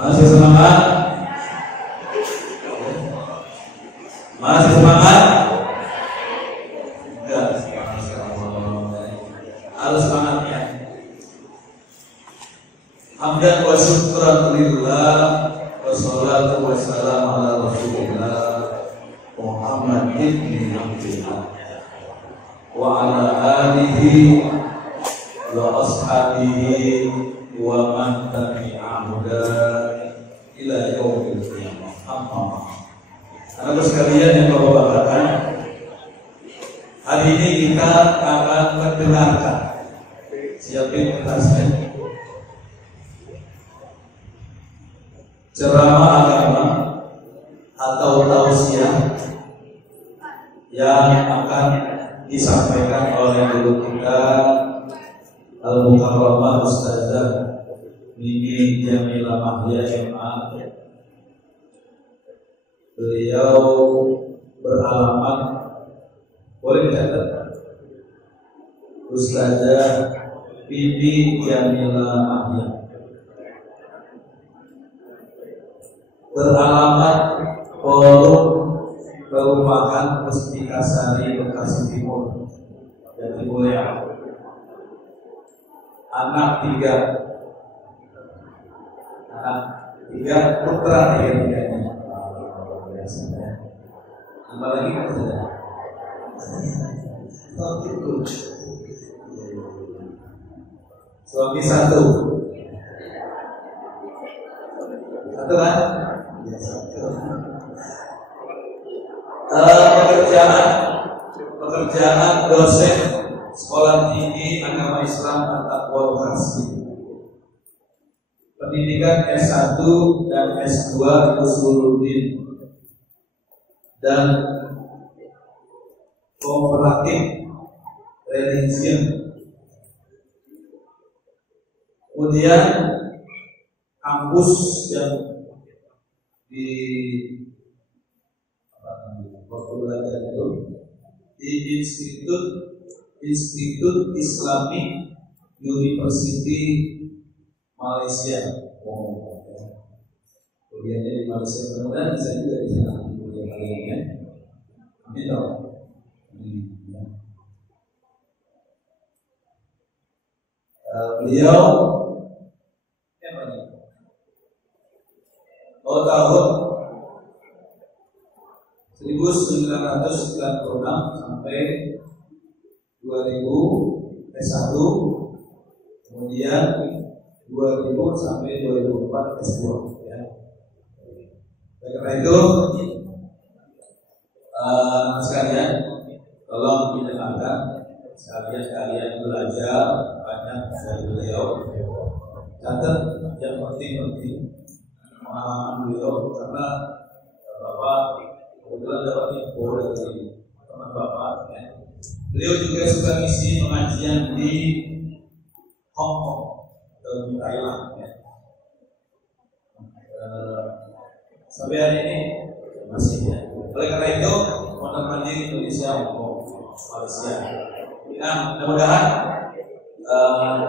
Masih semangat? Masih semangat? Enggak, harus semangat ya. Hamdan wa syukran lillah wa salatu wa salam ala rasulillah Muhammad ibn Abdillah wa ala alihi wa ashabihi wa man tabi'ahu ila yaumil qiyamah. Amma anak sekalian yang Bapak-bapak, hari ini kita akan mendengarkan, siapin kertasnya, ceramah agama atau tausiah yang akan disampaikan oleh guru kita Al-Mukarramah Ustazah Mimi Jamilah Mahya MA. Beliau beralamat, boleh dicatat, Ustazah Mimi Jamilah Mahya, beralamat Poluk Perumahan Mustika Sari, Bekasi Timur, Jawa Mulia. Anak tiga, putra tiga-tiganya. Tambah lagi kan sudah. Suami satu kan? Pekerjaan dosen Sekolah Tinggi Agama Islam At-Taqwa Bekasi. Pendidikan S1 dan S2 Usuluddin dan Komparatif Religion. Kemudian kampus yang di waktu belajar itu di Institut Islamic University Malaysia. Kuliahnya di Malaysia, mudah-mudahan saya juga di sana kuliah kalian ya. Amin dong. Beliau tahun 1996 sampai 2000 S1, kemudian 2000 sampai 2004 S2 ya. Karena itu sekalian tolong didengarkan, sekalian kalian belajar banyak dari beliau, catat yang penting-penting pengalaman beliau, karena Bapak kebetulan dapat info dari teman Bapak ya. Beliau juga suka ngisi pengajian di Hong Kong atau di Thailand ya. Sampai hari ini masih ya. Oleh karena itu mondar mandir Indonesia, Hong Kong, Malaysia. Nah, mudah-mudahan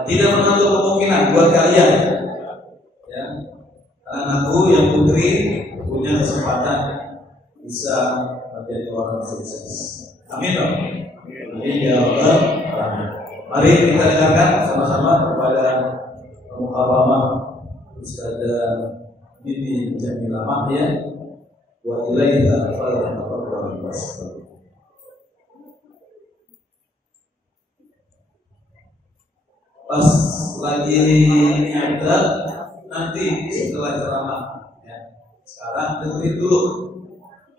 tidak menutup kemungkinan buat kalian ya, anakku yang putri punya kesempatan bisa menjadi orang sukses. Amin dong. Amin ya Allah. Mari kita dengarkan sama-sama kepada Mukarramah Ustazah Mimi Jamilah Mahya wa ilaiha falyatafadhal mashkur. Pas lagi nyadar nanti setelah ceramah ya. Sekarang dengerin dulu,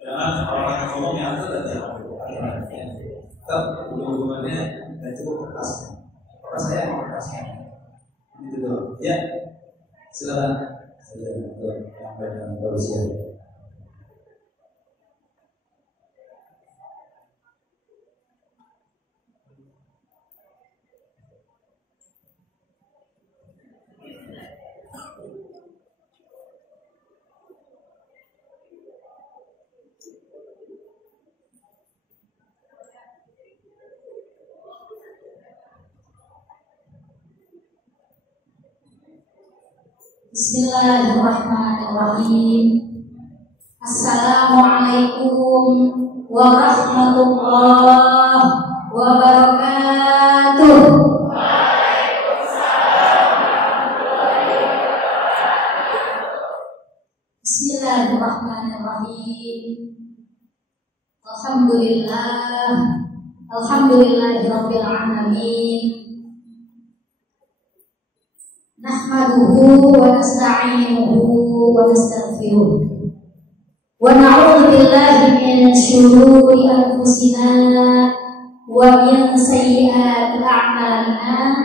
jangan orang ngomong nyata dan jangan tetap hubungannya dan cukup kertasnya. Apa saya mau kertasnya? Itu dulu ya. Silakan saya menyampaikan tausiah. Bismillahirrahmanirrahim. Assalamualaikum warahmatullahi wabarakatuh. Bismillahirrahmanirrahim. Alhamdulillahirabbil alamin. Nahmaduhu wa nasta'inuhu wa nastaghfiruh. Wa na'udzu billahi min shururi anfusina wa min sayyiati a'malina.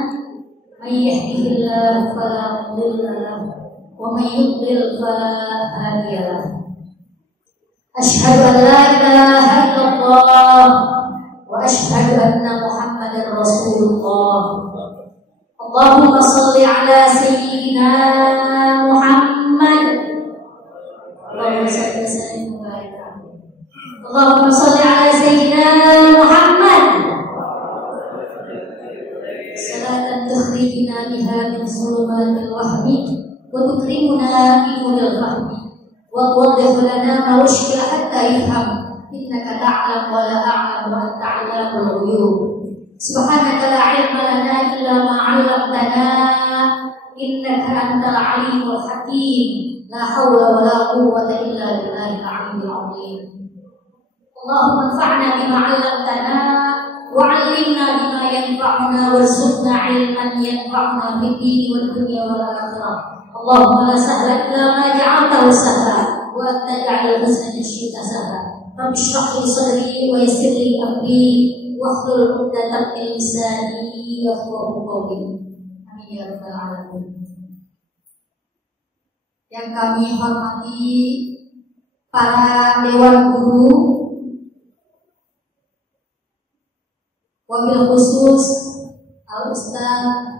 May yahdihillahu fala mudilla lahu wa may yudlil fala hadiya lahu. Asyhadu an la ilaha illallah wa asyhadu anna Muhammadar Rasulullah. Allahumma shalli ala sayyidina Muhammad. Allahumma shalli ala sayyidina Muhammad. Salatan tukhrijuna biha min zulumatil wahmi wa tukrimuna bi nuril fahmi wa tuwaddihu lana ma ushkila hatta yafham innaka ta'lam wa la a'lam wa anta 'allamul ghuyub. Subhanaka la ilma lana illa ma 'allamtana innaka antal 'alimul hakim. La haula wa la quwwata illa billahil 'aliyyil 'azim. Allahumma anfa'na bima 'allamtana wa 'allimna bima yanfa'una warzuqna 'ilman yanfa'una fid dini wad dunya wal akhirah. Allahumma la sahla illa ma ja'altahu sahla wa anta ja'alal huzna in syi'ta sahla. Rabbi shrah li sadri wa yassir li amri wahlul 'uqdatam min lisani yafqahu qawli. Amin ya rabbal alamin. Yang kami hormati para dewan guru, wabil khusus Al-Ustaz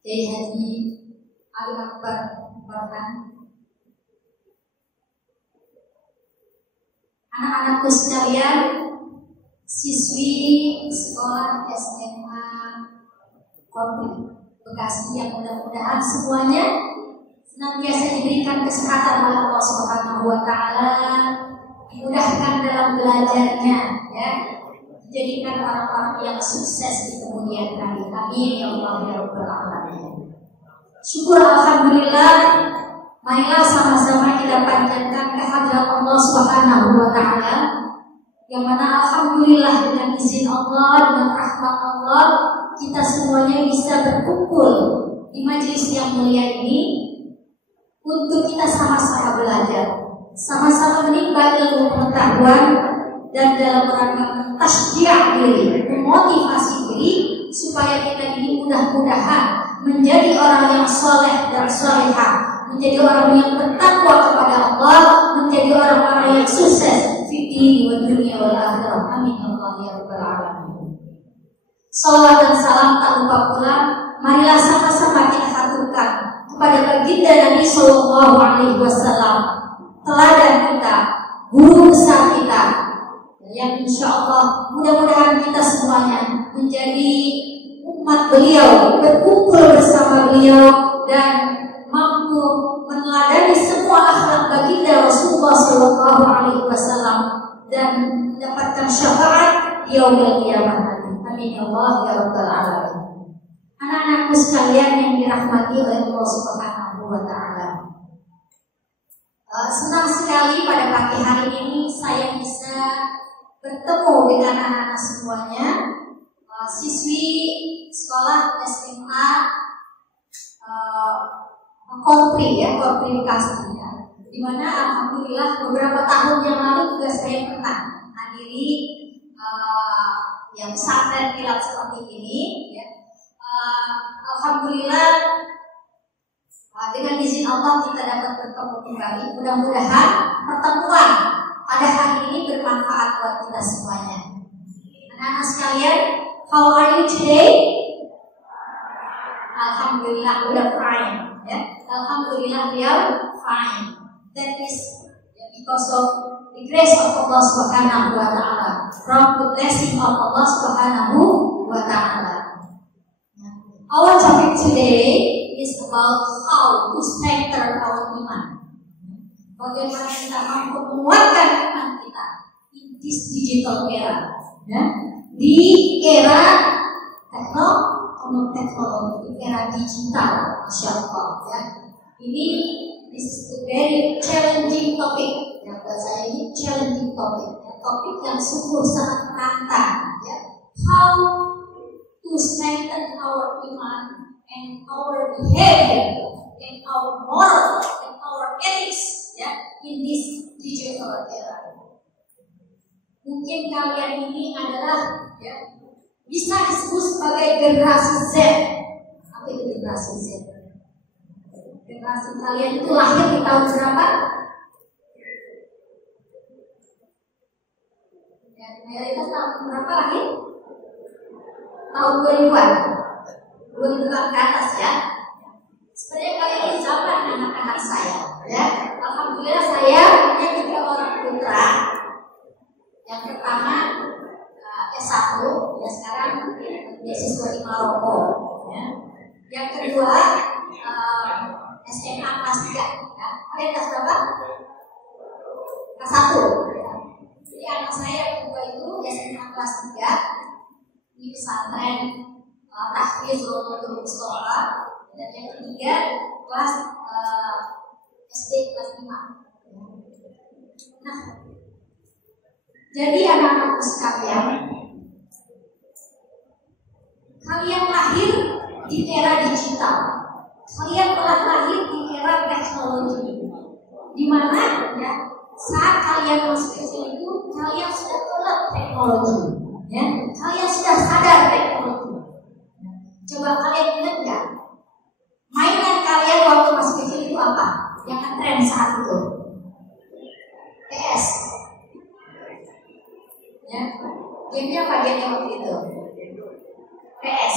Kiai Haji Ali Akbar Farhan, anak-anakku sekalian, siswi sekolah SMA Kopi Bekasi yang mudah-mudahan semuanya senantiasa diberikan kesehatan oleh Allah Subhanahu wa taala, dimudahkan dalam belajarnya, ya, dijadikan orang-orang yang sukses di kemudian hari. Amin ya Allah ya rabbal alamin. Syukur alhamdulillah, marilah sama-sama kita panjatkan kehadirat Allah Subhanahu wa taala, yang mana alhamdulillah dengan izin Allah, dengan rahmat Allah, kita semuanya bisa berkumpul di majelis yang mulia ini untuk kita sama-sama belajar, sama-sama menimba ilmu pengetahuan, dan dalam rangka mentasjih diri, memotivasi diri supaya kita ini mudah-mudahan menjadi orang yang soleh dan solehah, menjadi orang yang bertakwa kepada Allah, menjadi orang-orang yang sukses di dunia wal akhirah. Amin ya Allah ya rabbal alamin. Salawat dan salam tak lupa pula, marilah sama-sama kita haturkan kepada baginda Nabi Sallallahu Alaihi Wasallam, teladan kita, guru besar kita, yang insya Allah mudah-mudahan kita semuanya menjadi umat beliau, berkumpul bersama beliau dan mampu meneladani semua akhlak baginda Rasulullah Sallallahu Alaihi Wasallam dan mendapatkan syafaat di yaumil qiyamah. Amin ya Allah ya rabbal alamin. Anak-anakku sekalian yang dirahmati oleh Allah Subhanahu wa taala. Senang sekali pada pagi hari ini saya bisa bertemu dengan anak-anak semuanya, siswi sekolah SMA Korpri ya, Korpri Bekasi ya. Di mana alhamdulillah beberapa tahun yang lalu juga saya pernah hadiri yang pesantren kilat seperti ini ya. Alhamdulillah dengan izin Allah kita dapat bertemu kembali. Mudah-mudahan pertemuan pada hari ini bermanfaat buat kita semuanya. Anak-anak sekalian, how are you today? Alhamdulillah we are fine. Ya. Alhamdulillah we are fine. That is because of the grace of Allah Subhanahu wa taala, from the blessing of Allah Subhanahu wa taala. Our topic today is about how to strengthen our iman. Bagaimana kita mampu menguatkan iman kita in this digital era, ya? Di era teknologi, era digital, Masya Allah, ya. Ini is a very challenging topic. Ya, buat saya ini challenging topic, ya. Topik yang sungguh sangat menantang, ya. How to strengthen our iman and our behavior and our moral and our ethics, ya, in this digital era. Mungkin kalian ini adalah, ya, bisa disebut sebagai generasi Z. Apa itu generasi Z? Generasi kalian itu lahir di tahun berapa? Ya, mayoritas tahun berapa lahir? Tahun 2000-an. 2000-an ke atas, ya. Sebenarnya kalian ini zaman anak-anak saya, ya. Alhamdulillah saya punya 3 orang putra. Yang pertama S1, ya, sekarang beasiswa di Maroko, ya. Yang kedua SMA kelas 3, ya. Ada kelas berapa? Kelas 1, ya. Jadi anak saya yang kedua itu SMA kelas 3 di pesantren Tahfiz Romatul Mustafa, dan yang ketiga kelas SD kelas 5. Nah, jadi anak-anakku sekalian, kalian lahir di era digital, kalian telah lahir di era teknologi, di mana, ya, saat kalian masih kecil itu kalian sudah melek teknologi, ya, kalian sudah sadar teknologi. Coba kalian ingat nggak, mainan kalian waktu masih kecil itu apa? Yang tren saat itu? PS. Ya, gamenya apa dia waktu itu? PS.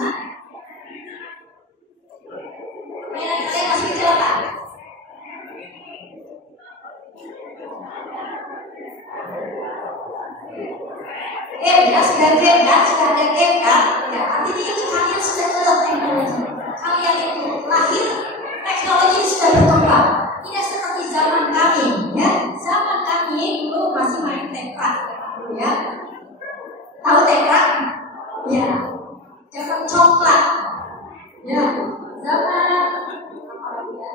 Hah? Mainan kalian masih kecil apa? Game, ya, sudah game kan? Sudah ada game kan? Ya, artinya itu kalian sudah melek teknologi. Kalian itu lahir, teknologi sudah berkembang. Tidak seperti zaman kami, ya. Zaman kami dulu masih main tekrak, ya. Tahu tekrak? Ya. Zaman coklat, ya. Zaman apa lagi ya?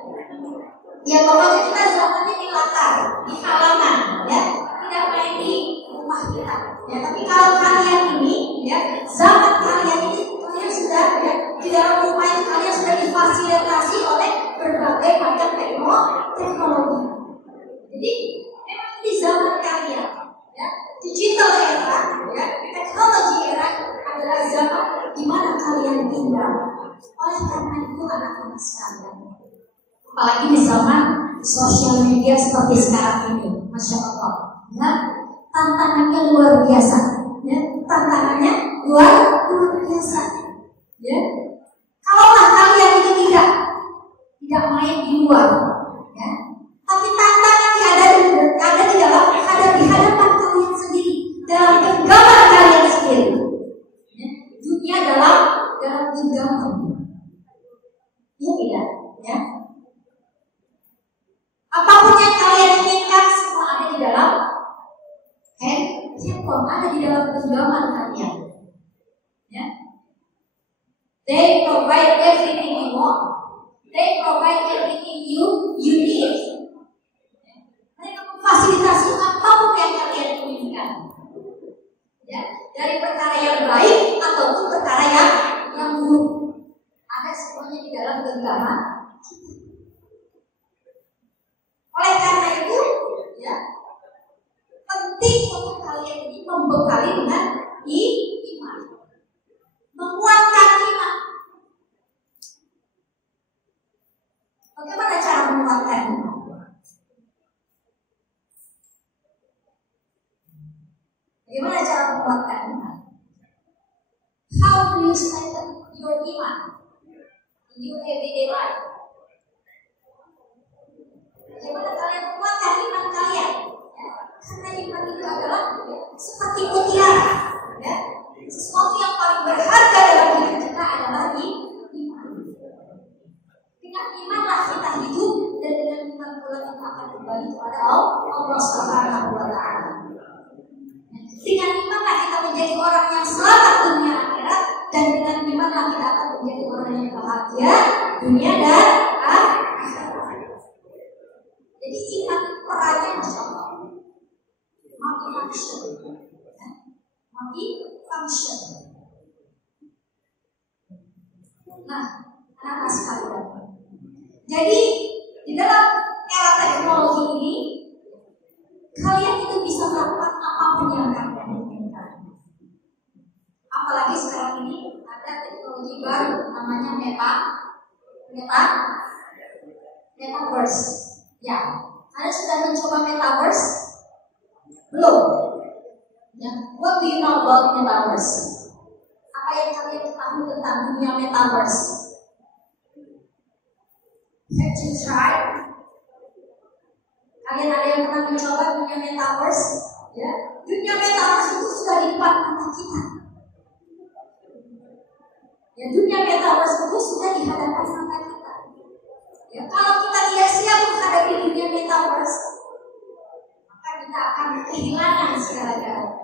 Ya, pokoknya kita zamannya di latar, di halaman, ya. Tidak main di rumah kita, ya. Tapi kalau kalian ini, ya, zaman kalian ini kalian sudah, ya, di dalam rumah itu kalian sudah difasilitasi oleh berbagai macam teknologi. Jadi memang di zaman kalian, ya, digital era, ya, teknologi era adalah zaman di mana kalian tinggal. Oleh karena itu anak-anak sekalian, apalagi di zaman sosial media seperti sekarang ini, Masya Allah, ya, tantangannya luar biasa, ya, tantangannya luar biasa, ya. Kalaulah kalian itu tidak main di luar, ya, tapi tantangan ada di hadapan kalian sendiri, dalam genggaman kalian sendiri, ya. Dunia dalam genggaman, ya tidak, ya. Apapun yang kalian inginkan semua ada di dalam handphone, ada di dalam genggaman kalian, ya. They provide everything you want. They provide everything you need. Mereka memfasilitasi apapun yang kalian inginkan, ya, dari perkara yang baik ataupun perkara yang buruk. Ada semuanya di dalam genggaman kita. Oleh karena itu, ya, penting untuk kalian ini membekali dengan iman, menguatkan iman. Bagaimana cara menguatkan iman? Bagaimana cara menguatkan iman? How do you strengthen your iman in your everyday life? Bagaimana kalian menguatkan iman kalian? Ya, karena iman itu adalah, ya, seperti mutiara, ya. Sesuatu yang paling berharga dalam hidup kita adalah iman. Dengan imanlah kita hidup, dan dengan iman pula kita akan kembali kepada Allah Subhanahu wa Ta'ala. Dengan imanlah kita menjadi orang yang selamat dunia akhirat, dan dengan imanlah kita akan menjadi orang yang bahagia dunia dan akhirat. Jadi iman perannya Masya Allah multi-function. Nah, anak-anak sekalian, jadi di dalam era teknologi ini, kalian itu bisa melakukan apapun yang kalian inginkan. Apalagi sekarang ini ada teknologi baru namanya metaverse. Ya, kalian sudah mencoba metaverse? Belum? Ya, what do you know about metaverse? Apa yang kalian ketahui tentang dunia metaverse? Have you tried? Kalian ada yang pernah mencoba dunia metaverse? Ya, dunia metaverse itu sudah di depan mata kita. Ya, dunia metaverse itu sudah di hadapan mata kita. Ya, kalau kita tidak siap menghadapi dunia metaverse, maka kita akan kehilangan segala-galanya.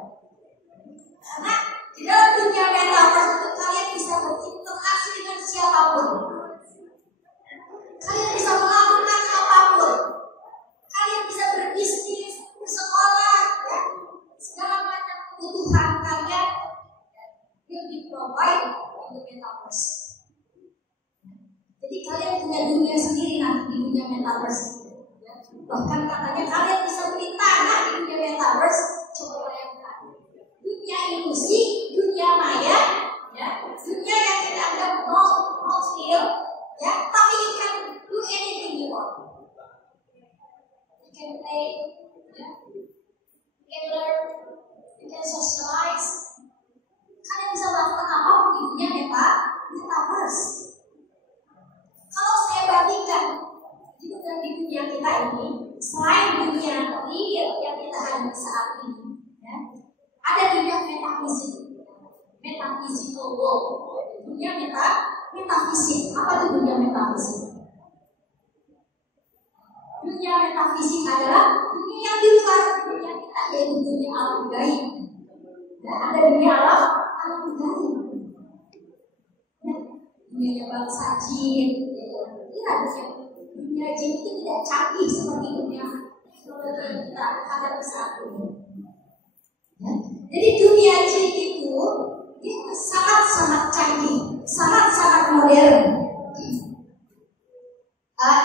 Karena di dalam dunia metaverse itu kalian bisa berinteraksi dengan siapapun. Kalian bisa melakukan apapun. Kalian bisa berbisnis, bersekolah, ya. Segala macam kebutuhan kalian will be provided in the metaverse. Jadi kalian punya dunia sendiri nanti di dunia metaverse itu. Ya. Bahkan katanya kalian bisa beli tanah di dunia metaverse. Coba bayangkan. Dunia ilusi, dunia maya, ya, dunia yang tidak ada not real, ya, tapi you can do anything you want. You can play, ya, you can learn, you can socialize. Kalian bisa melakukan apapun di dunia metaverse. Kalau saya bandingkan dengan di dunia kita ini, selain dunia real yang kita hadapi saat ini, ya, ada dunia metaphysical world. Dunia metafisik. Apa itu dunia metafisik? Dunia metafisik adalah dunia yang di luar dunia kita, yaitu dunia alam gaib. Ya, ada dunia alam gaib. Ya, dunia bangsa jin. Ya, dunia jin itu tidak canggih seperti dunia teknologi yang kita hadapi saat ini. Ya. Jadi dunia jin itu sangat-sangat canggih, sangat-sangat modern.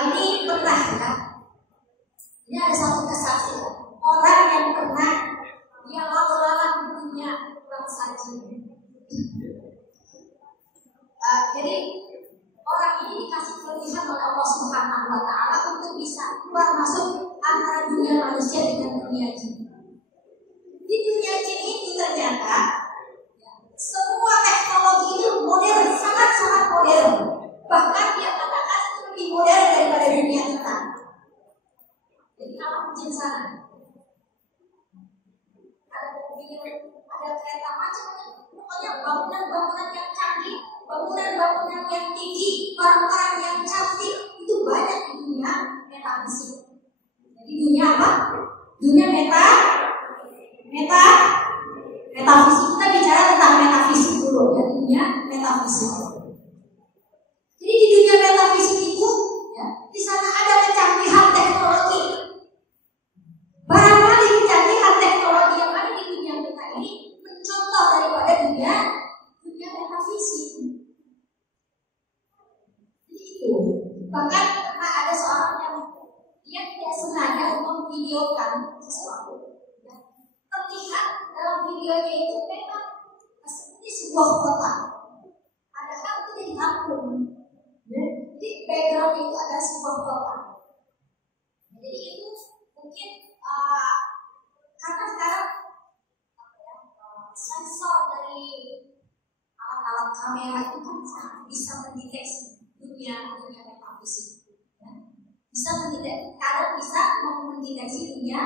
Ini pernah ya. Ini ada satu kesaksian orang yang pernah dia lalu-lalang di dunia bangsa jin. Jadi orang ini dikasih kelebihan oleh Allah Subhanahu wa Ta'ala untuk bisa keluar masuk antara dunia manusia dengan dunia jin. Di dunia jin itu ternyata semua teknologi itu modern, sangat-sangat modern. Bahkan dia katakan itu lebih modern daripada dunia kita. Jadi kalau jin sana ada mobil, ada kereta macam-macam, pokoknya bangunan-bangunan yang canggih, bangunan-bangunan yang tinggi, orang-orang yang cantik itu banyak di dunia metafisik. Jadi dunia apa? Dunia metafisik. Kita bicara tentang metafisik dulu ya, dunia metafisik. Jadi di dunia metafisik itu ya, di sana ada kecanggihan teknologi. Barangkali kecanggihan teknologi yang ada di dunia kita ini mencontoh daripada dunia metafisik. Jadi itu. Bahkan pernah ada seorang yang dia tidak sengaja untuk memvideokan sesuatu. Terlihat dalam videonya itu memang seperti sebuah kota. Padahal itu jadi kampung. Di background itu ada sebuah kota. Jadi itu mungkin karena sekarang sensor dari alat-alat kamera itu kan bisa mendeteksi dunia metafisik. Bisa mendeteksi, kadang bisa mendeteksi dunia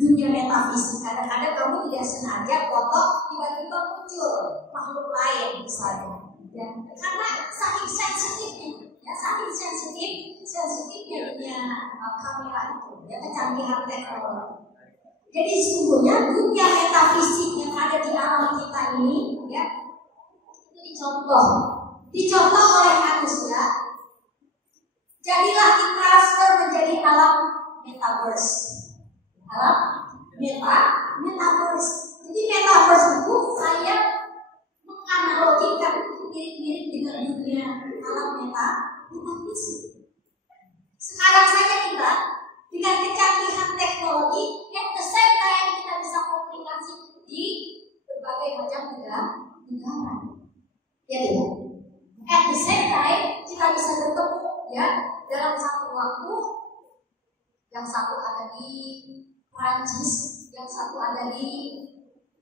dunia metafisik. Kadang-kadang kamu tidak sengaja foto tiba-tiba muncul makhluk lain misalnya, ya, karena saking sensitifnya dunia kamera itu, ya, kecanggihan teknologi. Jadi sesungguhnya dunia metafisik yang ada di alam kita ini, ya, itu dicontoh oleh manusia. Jadilah ditransfer menjadi alam metaverse. Metaverse. Jadi metaverse itu saya menganalogikan mirip-mirip dengan dunia alam metafisik. Sekarang saja kita dengan kecanggihan teknologi, at the same time kita bisa komunikasi di berbagai macam negara. Ya tidak? At the same time kita bisa bertemu, ya, dalam satu waktu. Yang satu ada di Prancis, yang satu ada di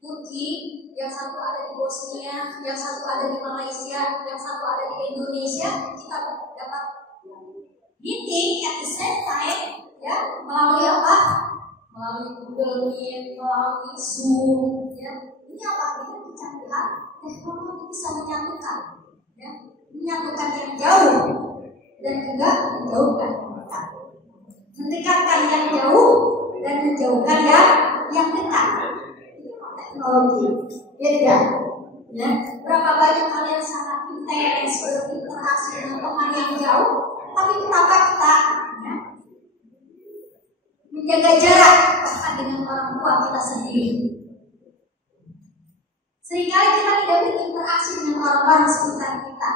Turki, yang satu ada di Bosnia, yang satu ada di Malaysia, yang satu ada di Indonesia. Kita dapat meeting at the same time, ya, melalui apa? Melalui Google Meet, melalui Zoom, ya. Ini apa? Dengan kecanggihan teknologi bisa menyatukan, ya, menyatukan yang jauh dan juga menjauhkan yang dekat, mendekatkan yang jauh dan menjauhkan yang dekat. Teknologi, ya tidak? Ya, berapa banyak kalian sangat intens berinteraksi dengan teman yang jauh, tapi kenapa kita, ya, menjaga jarak bahkan dengan orang tua kita sendiri? Seringkali kita tidak berinteraksi dengan orang-orang sekitar kita,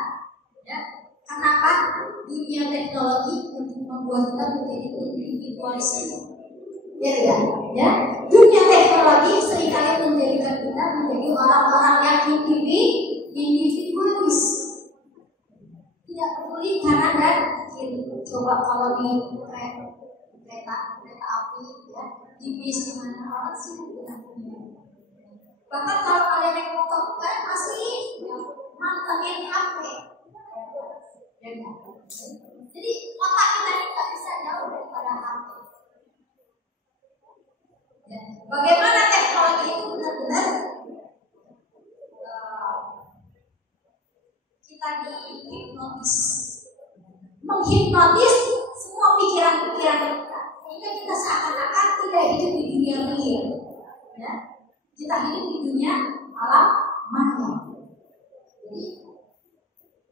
ya. Kenapa? Dunia teknologi untuk membuat kita menjadi individualistik. Ya. Dunia teknologi seringkali menjadikan kita menjadi orang-orang yang individualis. Tidak peduli kanan dan kiri. Coba kalau di kereta api, ya, di bis, di mana orang sibuk dengan dunia. Bahkan kalau kalian naik motor, kalian masih mantengin HP. Jadi otak kita ini tak bisa jauh daripada HP. Ya. Bagaimana teknologi itu benar-benar kita menghipnotis semua pikiran-pikiran kita, sehingga kita seakan-akan tidak hidup di dunia real, ya. Kita hidup di dunia alam maya. Jadi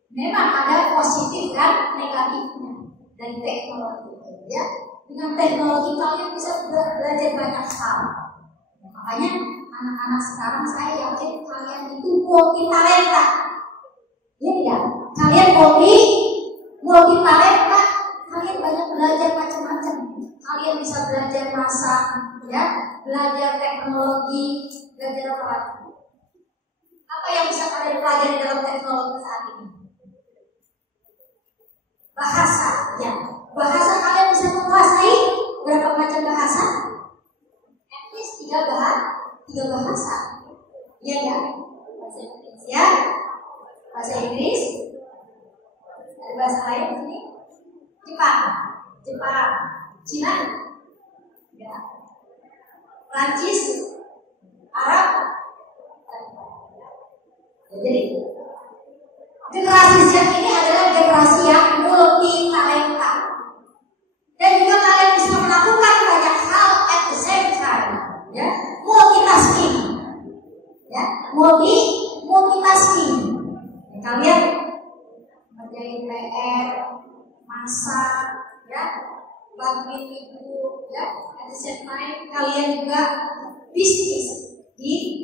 memang ada positif dan negatifnya dari teknologi, ya. Dengan teknologi kalian bisa belajar banyak hal. Makanya anak-anak sekarang saya yakin kalian itu multi talenta. Ya tidak? Kalian multi talenta. Kalian banyak belajar macam-macam. Kalian bisa belajar masak, ya, belajar teknologi, belajar apa lagi? Apa yang bisa kalian pelajari dalam teknologi saat ini? Bahasa, ya. Bahasa kalian bisa menguasai berapa macam bahasa? At least 3 bahasa. Iya enggak? Bahasa Indonesia, bahasa Inggris, ada bahasa lain di sini? Jepang, Cina, ya. Prancis, Arab. Jadi generasi Z ini adalah generasi yang multi talenta. Dan juga kalian bisa melakukan banyak hal at the same time, ya, multitasking, ya, multitasking. Kalian mengerjain PR, masak, ya, bantuin ibu, ya, at the same time kalian juga bisnis di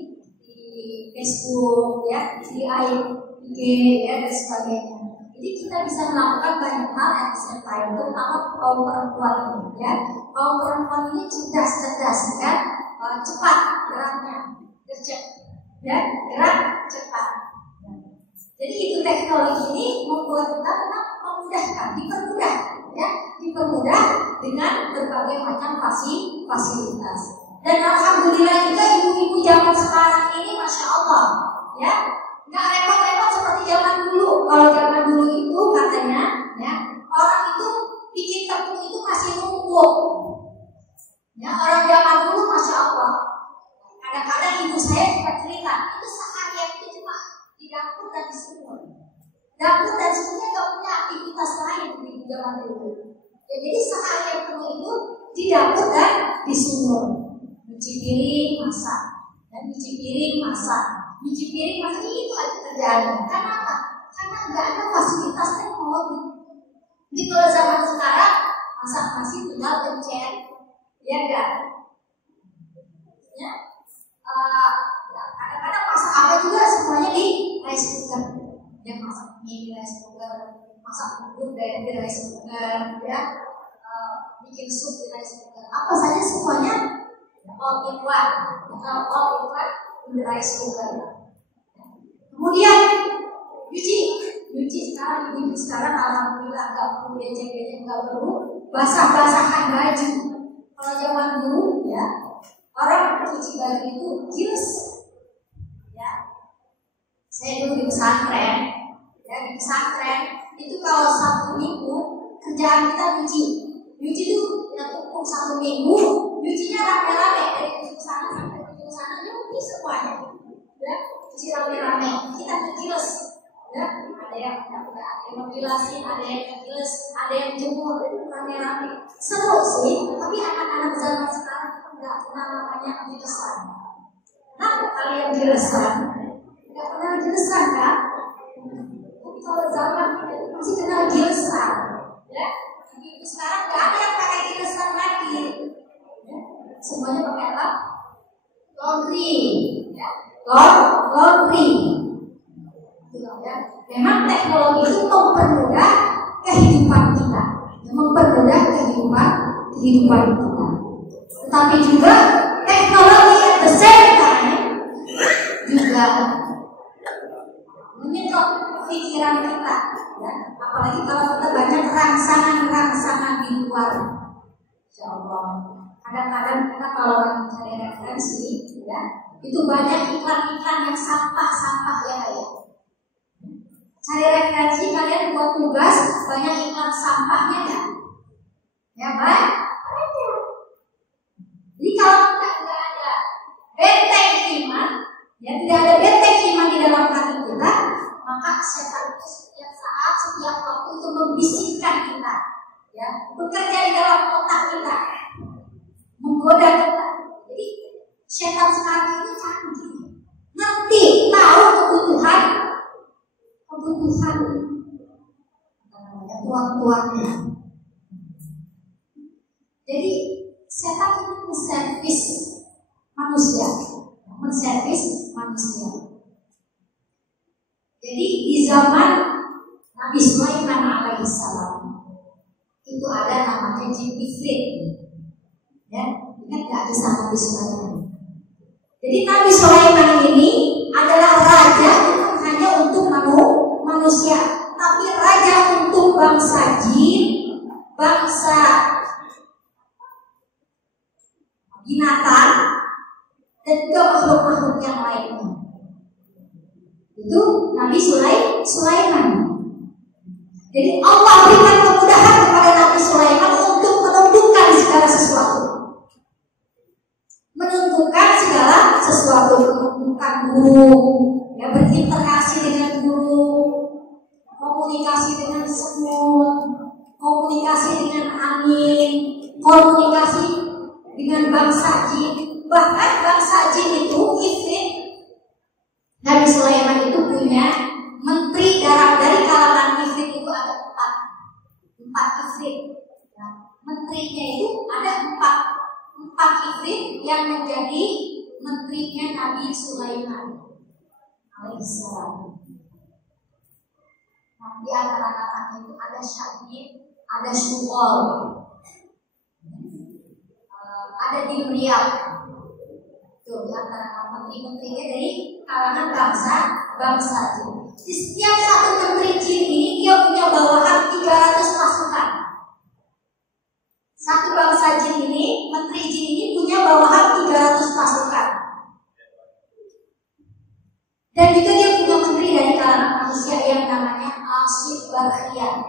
Facebook, ya, di IG, ya, dan sebagainya. Jadi kita bisa melakukan banyak hal at the same time, terutama kaum perempuan ini, ya. Kaum perempuan ini cerdas, ya, cepat geraknya, gerak cepat. Jadi itu teknologi ini membuat kita dipermudah dengan berbagai macam fasilitas. Dan alhamdulillah juga ibu-ibu zaman sekarang ini, masya Allah, ya, nggak repot-repot seperti zaman dulu. Kalau zaman dulu itu katanya, ya, orang itu bikin tepung itu masih numpuk. Ya, orang zaman dulu masya zaman dulu. Ya, jadi seharian penuh itu di dapur dan di sumur. Cuci piring, masak, dan cuci piring, masak, cuci piring, masak, itu aja kerjaannya. Karena apa? Karena nggak ada fasilitas teknologi. Jadi kalau zaman sekarang masak nasi tinggal pencet, ya enggak? Ya, kadang-kadang masak apa juga semuanya di rice cooker. Ya, masak mie di rice cooker, masak bubur dari rice cooker, ya, bikin sup di rice cooker. Apa saja semuanya all in one in the rice cooker. Kemudian cuci sekarang alhamdulillah nggak perlu becek-becek, nggak perlu basah-basahan baju. Kalau zaman dulu ya orang cuci baju itu gils. Ya, saya dulu di pesantren. Ya, di pesantren itu kalau Sabtu Minggu kerjaan kita cuci itu kita tumpuk 1 minggu, cucinya rame-rame dari cuci sana sampai cuci sana, cuci semuanya. Ya, cuci rame-rame. Kita bergiles. Ya, ada yang menggilasin, ada yang ngegiles, ada yang jemur, rame-rame. Seru sih, tapi anak-anak zaman sekarang nggak pernah namanya gilesan. Nah, kalian gilesan, nggak pernah gilesan kan? Tapi kalau zaman kita masih kenal gilesan, ya. Tapi sekarang nggak ada yang pakai gilesan lagi. Ya. Semuanya pakai apa? Laundry, ya. Laundry. Ya. Memang teknologi itu mempermudah kehidupan kita, mempermudah kehidupan kita. Tetapi juga teknologi at the same time juga menyedot pikiran kita, ya. Apalagi kalau kita banyak rangsangan di luar. Ya Allah, kadang-kadang kita kalau mencari referensi, ya, itu banyak iklan-iklan yang sampah ya kayak. Cari referensi, kalian buat tugas banyak iklan sampahnya ya. Ya baik. Jadi kalau kita tidak ada benteng iman, ya tidak ada benteng iman di dalam hati kita, maka setan itu setiap saat, setiap waktu itu membisikkan kita, ya, bekerja di dalam otak kita, menggoda kita. Jadi setan sekarang ini canggih, ngerti, tahu kebutuhan tuan-tuannya. Jadi setan itu menservis manusia. Jadi di zaman Nabi Sulaiman alaihissalam itu ada namanya jin ifrit. Ya, ingat nggak kisah Nabi Sulaiman? Jadi Nabi Sulaiman ini adalah raja bukan hanya untuk manusia, tapi raja untuk bangsa jin, bangsa binatang, dan juga makhluk-makhluk yang lainnya. Itu Nabi Sulaiman. Jadi Allah berikan kemudahan kepada Nabi Sulaiman untuk menentukan segala sesuatu. Menentukan burung, ya, berinteraksi dengan burung, komunikasi dengan semut, komunikasi dengan angin, komunikasi dengan bangsa jin. Bahkan bangsa jin itu ifrit. Nabi Sulaiman itu punya menteri dari kalangan ifrit itu ada empat ifrit. Nah, menterinya itu ada empat ifrit yang menjadi menterinya Nabi Sulaiman alaihissalam. Nah, di antara katanya itu ada Syahid, ada Syu'ol, ada Dimriat. Itu di antara menteri-menterinya dari kalangan bangsa jin. Di setiap satu menteri jin ini dia punya bawahan 300 pasukan. Satu bangsa jin ini, menteri jin ini punya bawahan 300 pasukan. Dan juga dia punya menteri dari kalangan manusia yang namanya Asif Barkhia.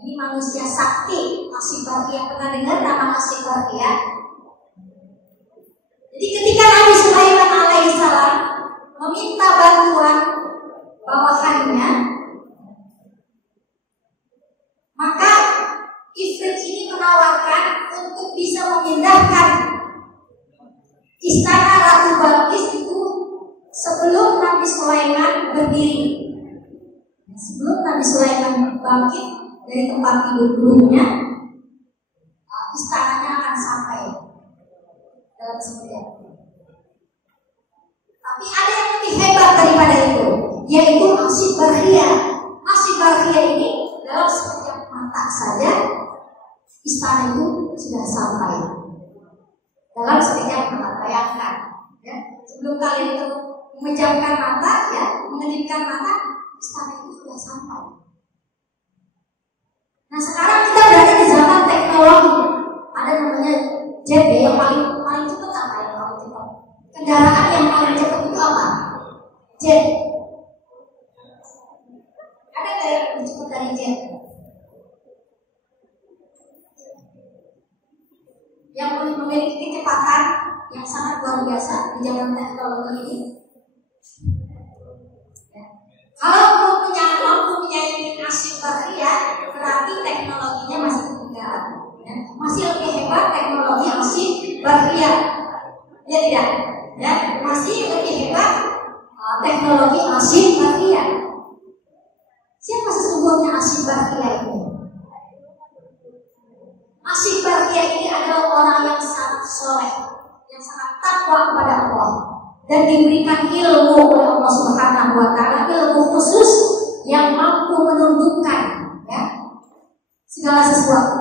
Ini manusia sakti, Asif Barkhia. Pernah dengar nama Asif Barkhia? Jadi ketika Nabi Sulaiman alaihissalam meminta bantuan bawahannya, Ifrit ini menawarkan untuk bisa memindahkan istana Ratu Balqis itu sebelum Nabi Sulaiman berdiri. Sebelum Nabi Sulaiman bangkit dari tempat tidur-tidurnya, istananya akan sampai dalam sekejap. Tapi ada yang lebih hebat daripada itu, yaitu Asyid Barkhia. Asyid Barkhia ini dalam sekejap mata saja istana itu sudah sampai. Dalam sekejap mata, bayangkan, ya, sebelum kalian itu memejamkan mata, ya, mengedipkan mata, istana itu sudah sampai. Nah sekarang kita berada di zaman teknologi. Ada namanya jet, yang paling cepat apa yang paling cepat? Kendaraan yang paling cepat itu apa? Jet. Ada nggak yang lebih cepat dari jet? Yang memiliki kecepatan yang sangat luar biasa di zaman teknologi ini. Kalau mampu menyaingi Asyid Barkhia, berarti teknologinya masih ketinggalan. Ya. Masih lebih hebat teknologi Asyid Barkhia. Ya tidak? Ya, masih lebih hebat teknologi Asyid Barkhia. Siapa sesungguhnya Asyid Barkhia ini? Asyid Barkhia ini adalah orang yang sangat soleh, yang sangat takwa kepada Allah, dan diberikan ilmu oleh Allah Subhanahu wa Ta'ala, ilmu khusus yang mampu menundukkan, ya, segala sesuatu.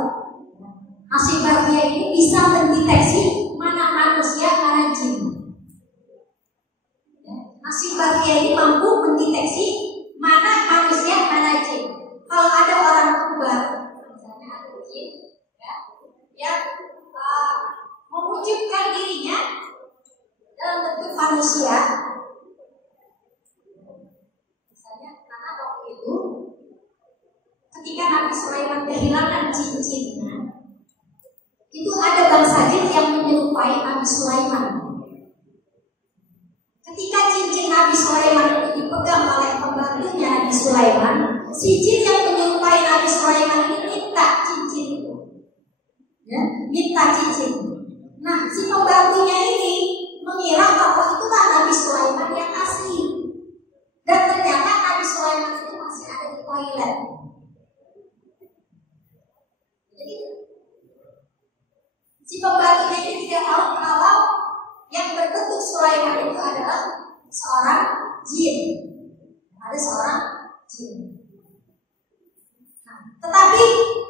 Asyid Barkhia ini bisa mendeteksi mana manusia, mana jin. Asyid Barkhia ini mampu mendeteksi mana manusia, mana jin. Kalau ada orang kembar, misalnya ada jin, ya, yang mewujudkan dirinya dalam bentuk manusia, misalnya karena waktu itu ketika Nabi Sulaiman kehilangan cincinnya, itu ada bangsa jin yang menyerupai Nabi Sulaiman. Ketika cincin Nabi Sulaiman itu dipegang oleh pembantunya Nabi Sulaiman, si jin yang menyerupai Nabi Sulaiman ini minta cincin itu, ya, minta cincin. Nah, si pembantunya ini mengira bahwa itulah Nabi Sulaiman yang asli, dan ternyata Nabi Sulaiman itu masih ada di toilet. Jadi si pembantunya ini tidak tahu kalau yang berbentuk Sulaiman itu adalah seorang jin. Ada seorang jin. Nah, tetapi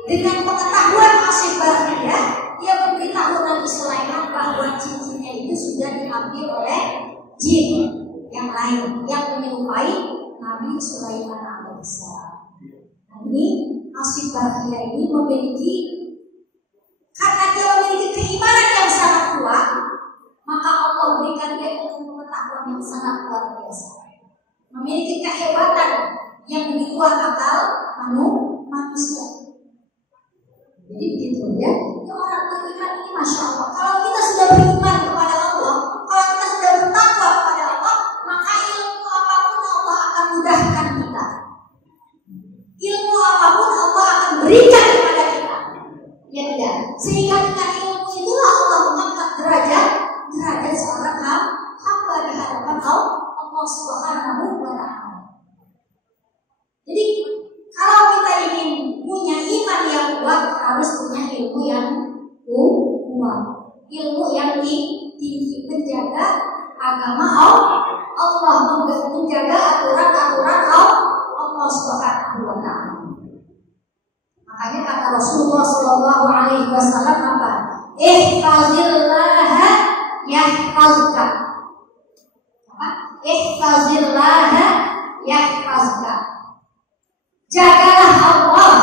dengan pengetahuan Asyid Barkhia, dia memberitahu Nabi Sulaiman bahwa cincinnya itu sudah diambil oleh jin yang lain yang menyerupai Nabi Sulaiman alaihissalam. Nah, ini Asyid Barkhia ini memiliki, karena dia memiliki keimanan yang sangat kuat, maka Allah berikan dia pengetahuan yang sangat luar biasa, memiliki kehebatan yang di luar akal manusia. Jadi begitu ya. Itu orang beriman ini, masya Allah. Kalau kita sudah beriman kepada Allah, kalau kita sudah bertakwa kepada Allah, maka ilmu apapun Allah akan mudahkan kita. Ilmu apapun Allah akan berikan kepada kita. Ya tidak. Sehingga dengan ilmu itulah Allah mengangkat derajat seorang hamba di hadapan Allah Subhanahu wa Ta'ala. Jadi kalau kita ingin punya iman yang kuat, harus punya ilmu yang kuat, ilmu yang tinggi, menjaga agama Allah, menjaga aturan-aturan Allah Subhanahu wa Ta'ala. Makanya kata Rasulullah Shallallahu Alaihi Wasallam apa? Ihfazillaha yahfazka. Apa? Ihfazillaha yahfazka. Jagalah Allah,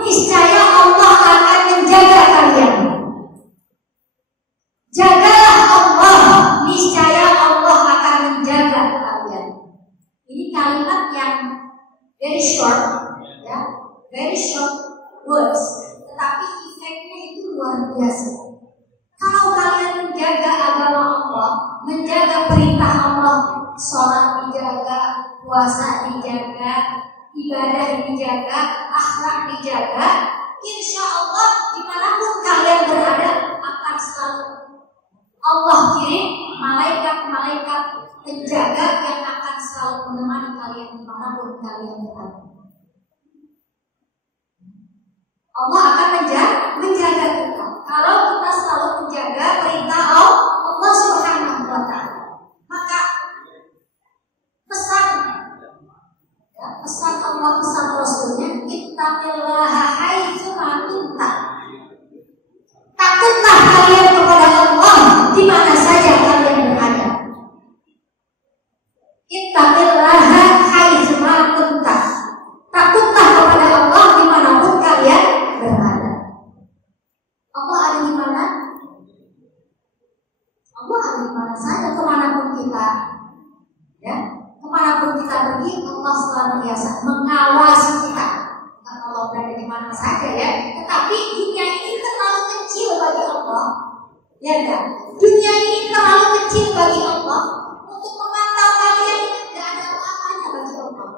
niscaya Allah akan menjaga kalian. Jagalah Allah, niscaya Allah akan menjaga kalian. Ini kalimat yang very short, ya, very short words, tetapi efeknya itu luar biasa. Kalau kalian menjaga agama Allah, menjaga perintah Allah, sholat dijaga, puasa dijaga, ibadah dijaga, akhlak dijaga, insya Allah dimanapun kalian berada akan selalu Allah kirim malaikat-malaikat penjaga yang akan selalu menemani kalian dimanapun kalian berada. Allah akan menjaga kita kalau kita selalu menjaga perintah Allah Subhanahu wa Ta'ala. Maka pesan Allah, pesan Rasulnya, ittaqillaha haitsu ma kunta. Takutlah kalian kepada Allah di mana saja kalian berada. Ittaqillaha haitsu ma kunta. Takutlah kepada Allah dimanapun kalian berada. Allah ada di mana? Allah ada di mana saja, kemanapun kita, ya, kemanapun kita pergi, Allah senantiasa mengawasi kita. Bukan Allah berada di mana saja, ya. Tetapi dunia ini terlalu kecil bagi Allah, ya kan? Dunia ini terlalu kecil bagi Allah untuk memantau kalian. Tidak ada apa-apanya bagi Allah,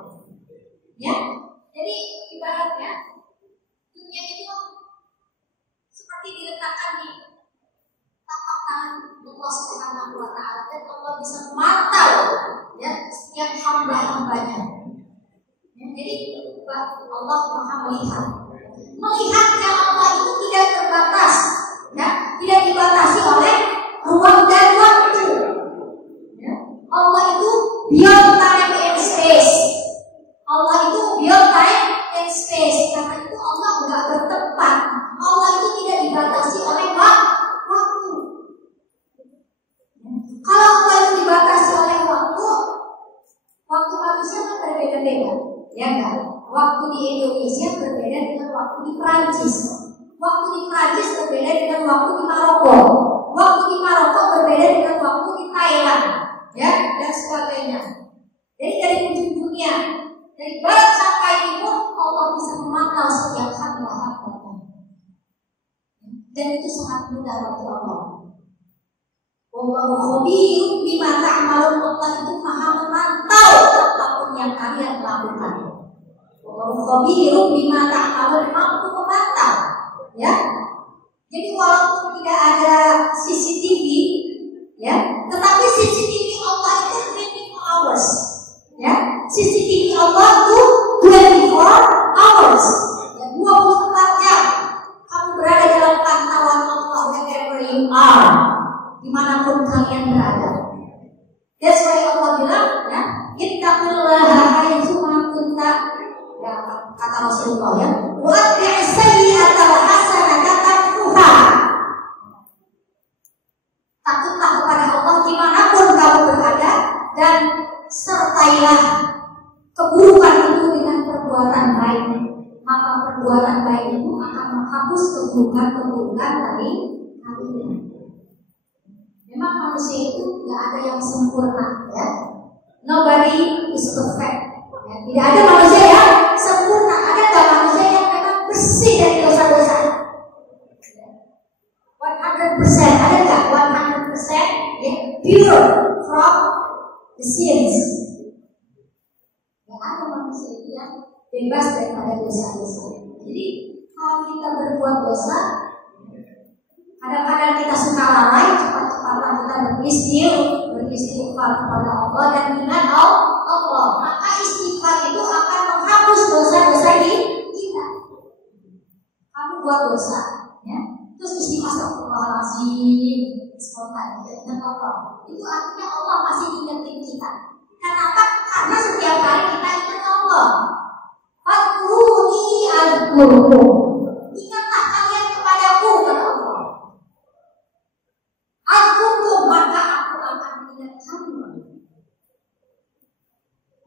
ya. Jadi ibaratnya dunia itu seperti diletakkan di tapak tangan Allah Subhanahu wa Ta'ala, dan Allah bisa memantau, ya, setiap hamba-hambanya. Ya, jadi Allah Maha melihat. Melihatnya Allah itu tidak terbatas, ya, tidak dibatasi oleh ruang dan waktu. Ya, Allah itu beyond time and space. Allah itu beyond time and space. Karena itu Allah enggak bertempat. Allah itu tidak dibatasi oleh waktu. Kalau Allah itu dibatasi oleh waktu manusia kan berbeda-beda, ya kan? Waktu di Indonesia berbeda dengan waktu di Prancis. Waktu di Prancis berbeda dengan waktu di Maroko. Waktu di Maroko berbeda dengan waktu di Thailand, ya, dan sebagainya. Jadi dari ujung dunia, dari barat sampai timur, Allah bisa memantau setiap hamba-hambanya. Dan itu sangat mudah bagi Allah. Wallahu khabirun bima ta'malun. Allah itu Maha memantau apapun yang kalian lakukan. Wallahu khabirun bima ta'malun, mampu memantau, ya. Jadi walaupun tidak ada CCTV, ya, tetapi CCTV Allah itu 24 hours, ya. CCTV Allah itu 24 hours, ya, 24 jam. Kamu berada dalam pantauan Allah wherever you are, dimanapun kalian berada. That's why Allah bilang, ya, ittaqillaha haitsu ma kunta, ya, kata Rasulullah, ya, wa atbi'is sayyi'atal hasanata tamhuha. Takutlah kepada Allah dimanapun kamu berada, dan sertailah keburukan itu dengan perbuatan baik. Maka perbuatan baik itu akan menghapus keburukan-keburukan dari kalian. Memang manusia itu tidak ada yang sempurna, ya. Nobody is perfect, ya. Tidak ada manusia yang sempurna. Ada nggak manusia yang memang bersih dari dosa-dosa? 100%. Ada nggak 100%, ya, pure from the sins? Tidak ada manusia itu yang bebas daripada dosa-dosa. Jadi kalau kita berbuat dosa, kadang-kadang kita suka lalai, cepat-cepatlah kita beristighfar kepada Allah dan ingat Allah. Maka istighfar itu akan menghapus dosa-dosa kita. Kamu buat dosa, ya, terus istighfar astagfirullahaladzim, spontan, ingat Allah. Itu artinya Allah masih ingetin kita. Kenapa? Karena setiap kali kita ingat Allah. Fadkuruni azkurkum. Ingatlah kalian kepadaku, kata Allah. Azkurkum, maka aku akan ingat kamu.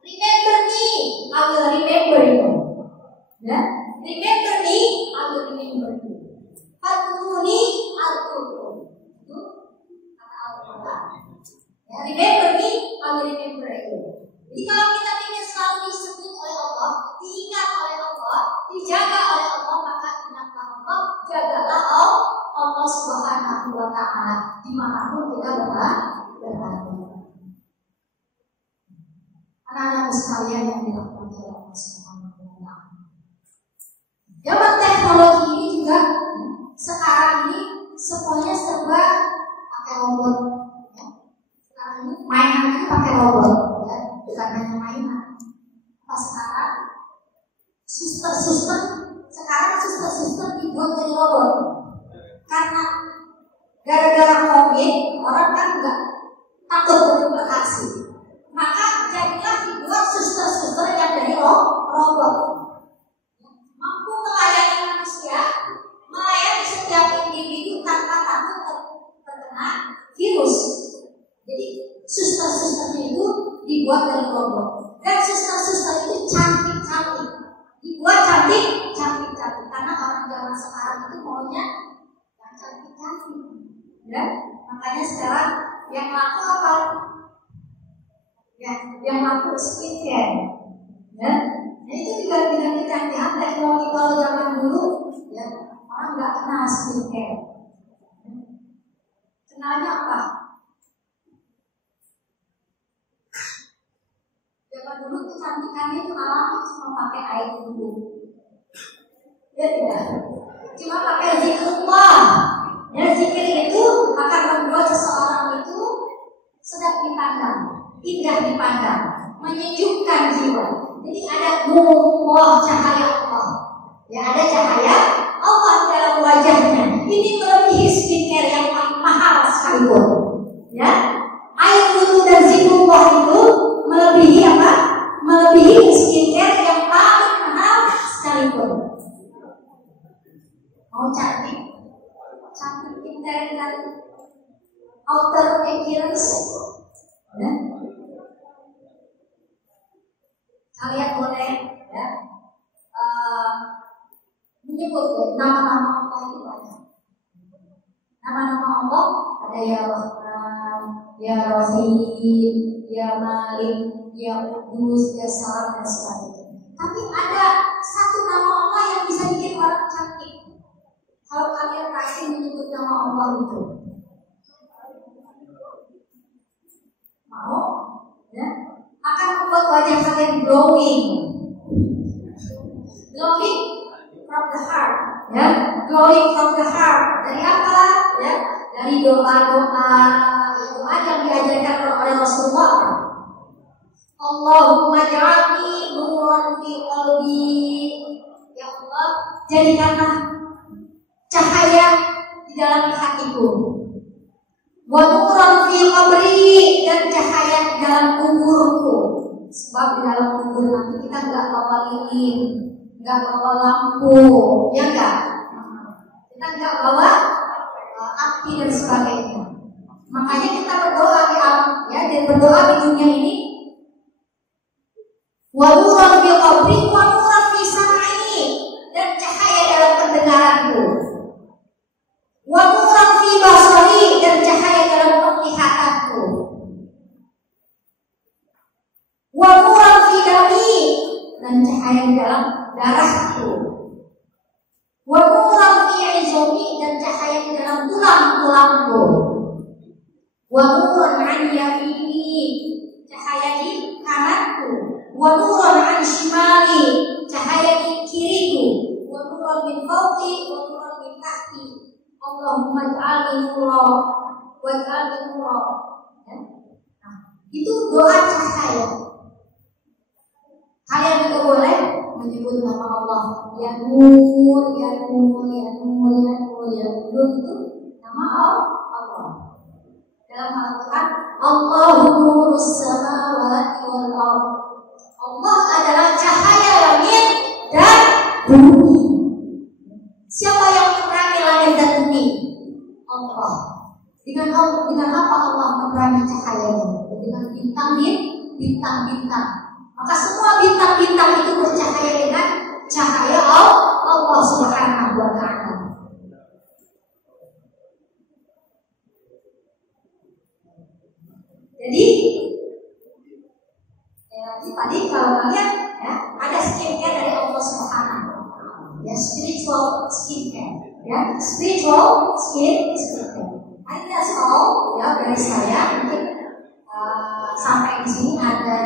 Remember me, I will remember you. Ya, remember me, I will remember you. Fadkuruni azkurkum. Itu kata Allah. Ya, remember me, I will remember you. Jadi kalau kita ingin selalu disebut oleh Allah, diingat oleh Allah, dijaga oleh Allah, maka ingatlah Allah, jagalah Allah Subhanahu wa Ta'ala dimanapun kita berada. Anak-anak sekalian yang dirahmati oleh Allah Subhanahu Zaman teknologi ini juga sekarang ini semuanya serba pakai robot. Ya. Sekarang ini mainan itu pakai robot, ya. Bukan hanya mainan. Pas sekarang suster dibuat dari robot. Karena gara-gara COVID orang kan nggak takut untuk beraksi, maka jadilah dibuat suster yang dari robot, mampu melayani manusia, melayani setiap individu tanpa takut terkena virus. Jadi suster-susternya itu dibuat dari robot, dan suster-suster itu cantik-cantik, dibuat cantik-cantik, karena orang zaman sekarang itu maunya yang cantik-cantik, ya. Makanya sekarang yang laku apa? Ya, yang laku skincare, ya. Nah, itu juga dengan kecantikan teknologi. Kalau zaman dulu, ya, orang nggak kenal skincare. Kenalnya apa? Zaman dulu kecantikannya itu alami, cuma pakai air wudhu. Ya tidak, cuma pakai zikrullah. Ya, zikir itu akan membuat seseorang itu sedap dipandang, indah dipandang, menyejukkan jiwa. Jadi ada nurullah, cahaya Allah. Ya, ada cahaya Allah dalam wajahnya. Ini melebihi skincare yang paling mahal sekalipun. Ya, air wudhu dan zikrullah itu melebihi apa? Melebihi skincare yang paling mahal sekalipun. Mau cantik intern outer appearance, ya. Kalian boleh, ya, menyebut nama-nama Allah itu banyak. Nama-nama Allah ada ya Rahman, ya Rahim, ya Malik, ya Qudus, ya Salam, dan sebagainya. Tapi ada satu nama Allah yang bisa bikin orang cantik. Kalau kalian rajin menyebut nama Allah itu, mau, ya, akan membuat wajah kalian glowing from the heart, ya, glowing from the heart. Dari apa? Ya, dari doa yang diajarkan oleh Rasulullah. Allahumma ja'alni nuran fi qalbi. Ya Allah, jadikanlah cahaya di dalam hatiku, wa nuran fi qabri, dan cahaya di dalam kuburku. Sebab di dalam kubur nanti kita nggak bawa lilin, nggak bawa lampu, ya nggak? Kita nggak bawa api dan sebagainya. Makanya kita berdoa di alam, ya, dan berdoa di dunia ini. Wa nuran fi qabri, wa nuran fi sam'i, dan cahaya dalam pendengaranku. Wa nuran fi basari, dan cahaya dalam penglihatanku. Wa nuran fi dami, dan cahaya dalam darahku. Wa nuran fi izami, dan cahaya di dalam tulang-tulangku. Wa nuran an yamini, cahaya di kananku. Wa nuran an shimali, cahaya di kiriku. Wa nuran min fawqi, wa nuran min tahti. Allahumma ja'alni nuran wa ja'alni nuran. Ya? Nah, itu doa cahaya. Kalian juga boleh menyebut nama Allah, ya Nur, ya Nur, ya Nur, ya Nur, ya Nur, itu nama Allah. Dalam Al-Quran, Allahu nurus samawati wal ardh. Allah adalah cahaya langit dan bumi. Siapa yang menerangi langit dan bumi? Allah. Dengan apa Allah menerangi cahayanya? Dengan bintang-bintang. Maka semua bintang-bintang itu bercahaya dengan cahaya Allah Subhanahu wa Ta'ala. Jadi tadi kalau kalian, ya, ada skincare dari Allah Subhanahu wa Ta'ala, ya, spiritual skincare, ya, spiritual skincare. I think that's all, ya, dari saya. Mungkin sampai di sini ada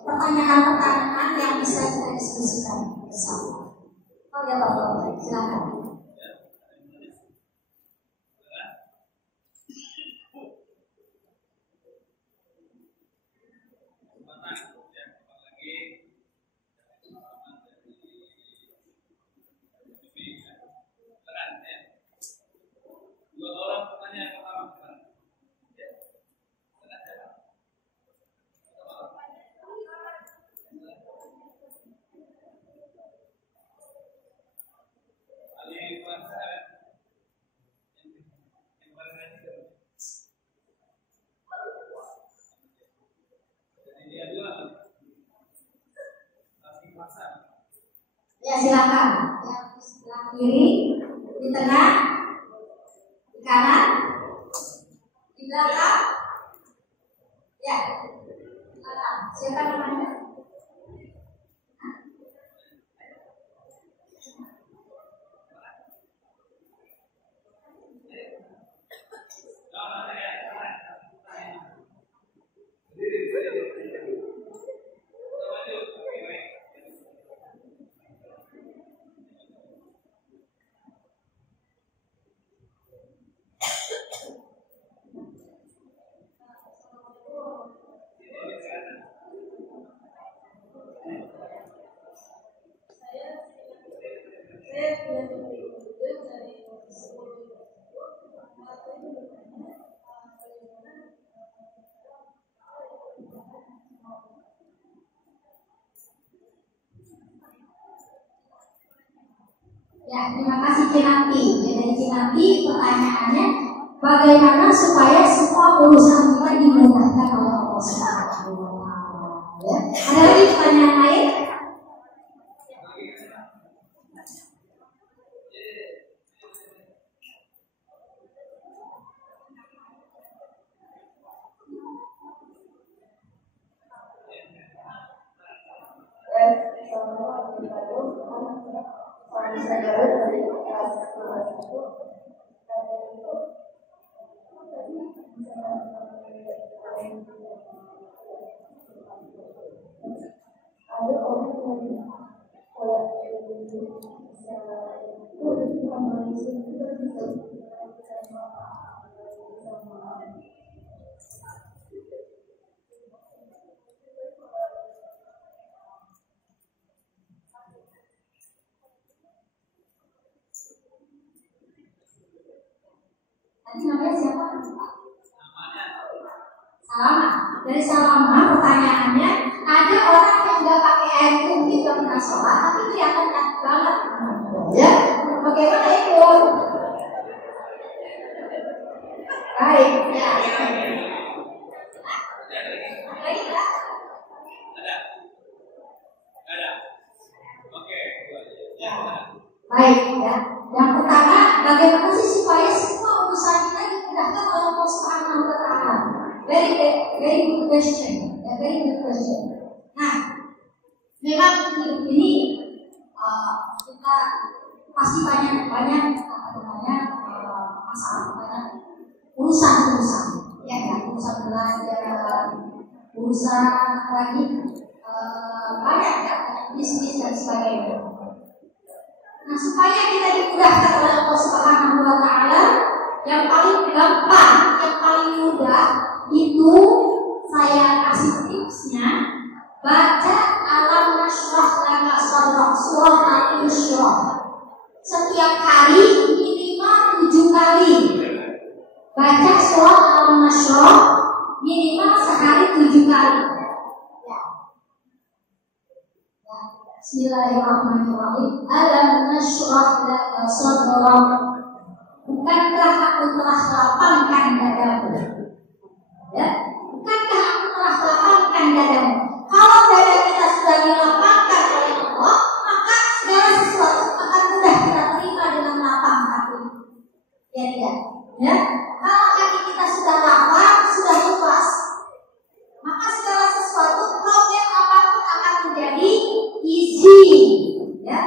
pertanyaan-pertanyaan yang bisa kita diskusikan bersama. Oh ya, Ya silakan. Yang di sebelah kiri, di tengah, di kanan, di belakang. Ya, silakan. Siapa namanya? Ya, terima kasih Cinanti. Ya, dari Cinanti pertanyaannya, bagaimana supaya semua urusan kita dimudahkan oleh Allah Subhanahu wa Ta'ala? Ya. Ada lagi pertanyaan lain? Tadi namanya siapa? Salama. Dari Salama pertanyaannya, ada orang yang nggak pakai air putih yang pernah sholat, tapi kelihatan cantik banget. Ya, bagaimana itu? Baik, ya. Baik, ya. Ada. Oke. Ya. Baik, ya. Yang pertama, bagaimana sih supaya semua urusan kita dimudahkan oleh Allah Subhanahu wa Ta'ala? Very good question. Ya, very good question. Nah, memang ini kita pasti banyak masalah, banyak urusan, ya kan? Urusan belajar, urusan lagi banyak ya, bisnis dan sebagainya. Nah, supaya kita dimudahkan oleh Allah Subhanahu wa Ta'ala, yang paling gampang, yang paling mudah itu saya kasih tipsnya, baca Alam Nashrah Laka Sadrak, surah Al-Isra. Setiap hari minimal 7 kali. Baca surah Alam Nashrah minimal sehari 7 kali. Ya. Bismillahirrahmanirrahim. Alam Nashrah Laka Sadrak. Bukankah aku telah lapangkan dadamu? Ya, bukankah aku telah lapangkan dadamu? Kalau dada kita sudah dilapangkan oleh Allah, maka segala sesuatu akan mudah kita terima dengan lapang hati. Ya tidak? Ya, kalau hati kita sudah lapang, sudah luas, maka segala sesuatu problem apapun akan menjadi easy. Ya,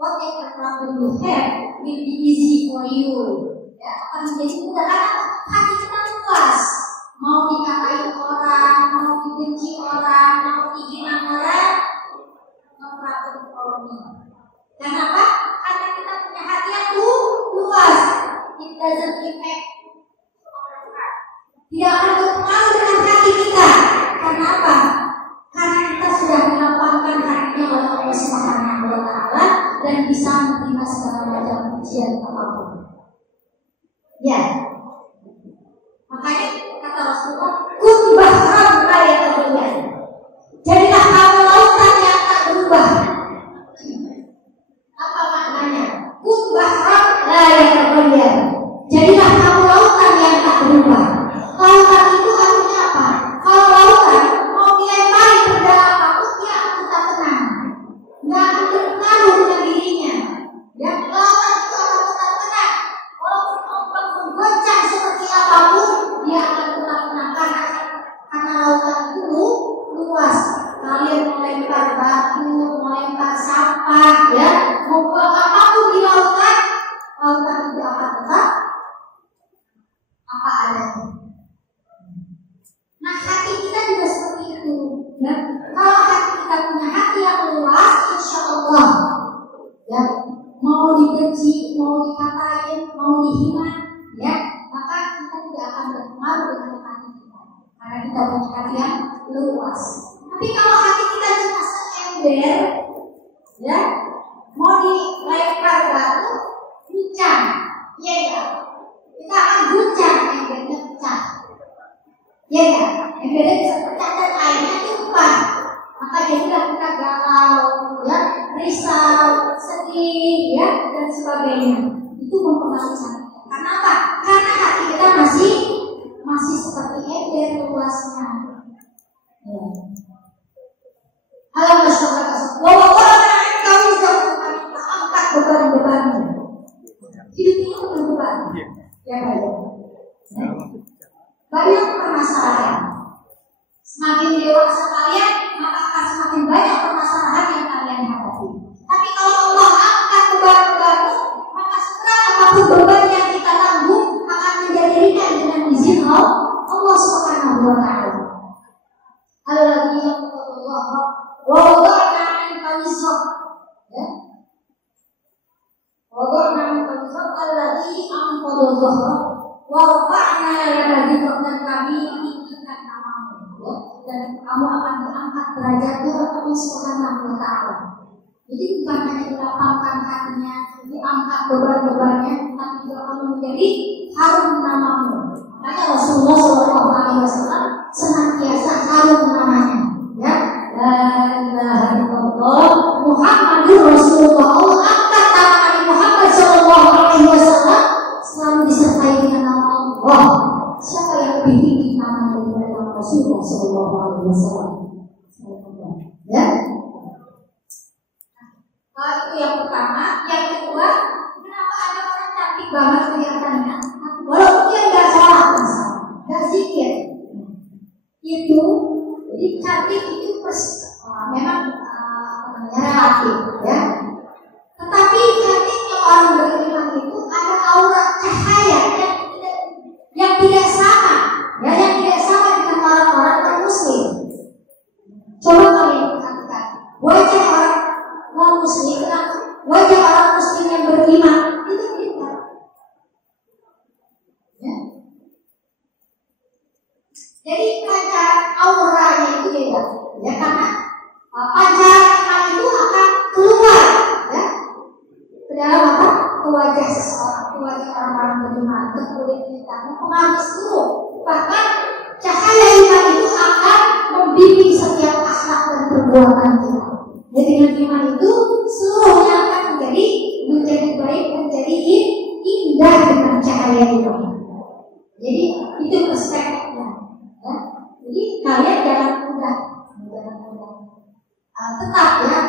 whatever problem you have will be easy for you. Ya, akan menjadi mudah karena hati kita luas. Mau dikatain orang, mau dibenci orang, mau dihina orang, no problem for me. Kenapa? Karena kita punya hati yang luas. It doesn't affect our heart. Tidak akan berpengaruh dengan hati kita. Karena apa? Karena kita sudah dilapangkan hatinya oleh Allah Subhanahu wa Ta'ala dan bisa menerima segala macam ujian apapun. Ya, makanya kata Rasulullah, kun bahram la yataghayyan. Jadilah kamu lautan yang tak berubah. Apa maknanya? Kun bahram la yataghayyan. Jadilah kamu lautan yang tak berubah. Lautan itu artinya apa? Kalau lautan mau dilempari benda apapun dia akan tetap tenang. luas. Tapi kalau hati kita cuma seember, ya, mau dilempar batu, guncang, ya enggak? Kita akan guncang, embernya pecah, ya enggak? Embernya bisa pecah dan airnya tumpah. Maka jadilah kita galau, ya, risau, sedih, ya, dan sebagainya. Itu mempengaruhi hati. Karena apa? Karena hati kita masih seperti ember luasnya. Ya. Halo masyarakat, bahwa kami sudah angkat beban-bebannya. Hidup ini penuh beban, ya baik. Banyak permasalahan. Semakin dewasa kalian, maka akan semakin banyak permasalahan yang kalian hadapi. Tapi kalau Allah angkat beban-bebanmu, maka setelah apapun beban yang kita tanggung akan menjadi ringan dengan izin Allah Subhanahu wa Ta'ala. Alladzi yaqulullah wa wada'na 'anka wizrak, ya. Wada'na 'anka wizrak alladzi anqadha dhahrak wa rafa'na laka dhikrak, dan kami tinggikan namamu, ya. Dan kamu akan diangkat derajatnya oleh Allah Subhanahu wa Ta'ala. Jadi bukan hanya dilapangkan hatinya, diangkat beban-bebannya, tapi juga kamu menjadi harum namamu. Makanya Rasulullah SAW senantiasa harum namanya, ya. La ilaha illallah Muhammadur Rasulullah. Allah angkat nama Nabi Muhammad SAW selalu disertai dengan nama Allah. Siapa yang lebih tinggi namanya daripada Rasulullah SAW? Ya. Itu yang pertama. Yang kedua, kenapa ada orang cantik banget kelihatannya, walaupun dia nggak sholat, nggak zikir, itu jadi cantik itu memang relatif, ya. Tetapi cantiknya orang beriman itu ada aura cahaya yang tidak sama, ya, yang tidak sama dengan orang-orang non-muslim. Coba kalian perhatikan wajah orang non-muslim dengan wajah orang muslim yang beriman itu beda. Ya. Jadi pancaran auranya itu beda, ya, karena pancaran iman itu akan keluar, ya, ke dalam apa? Ke wajah seseorang, ke wajah orang-orang beriman, ke kulit kita, mempengaruhi seluruh. Bahkan cahaya iman itu akan membimbing setiap akhlak dan perbuatan kita. Jadi dengan iman itu seluruhnya akan menjadi baik, menjadi indah dengan cahaya iman. Jadi itu perspektifnya, ya. Jadi kalian jangan mudah. Tetap, ya,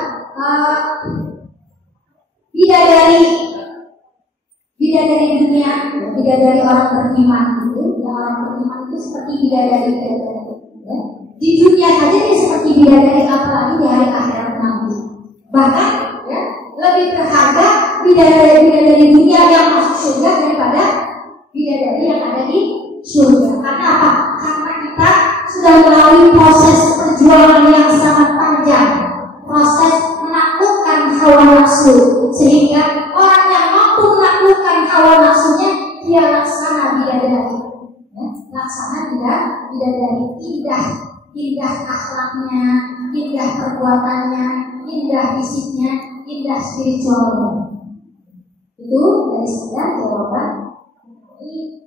bidadari dunia, bidadari orang beriman itu, ya, orang beriman itu seperti bidadari, ya. Di dunia saja dia seperti bidadari, apalagi di hari akhirat nanti. Bahkan, ya, lebih berharga bidadari dunia yang masuk surga daripada bidadari yang ada di surga. Karena apa? Karena kita sudah melalui proses perjuangan yang sangat panjang, proses menaklukkan hawa nafsu, sehingga orang yang mampu menaklukkan hawa nafsunya dia laksana bidadari, ya, laksana bidadari, indah akhlaknya, indah perbuatannya, indah fisiknya, indah spiritualnya. Itu dari saya jawaban ini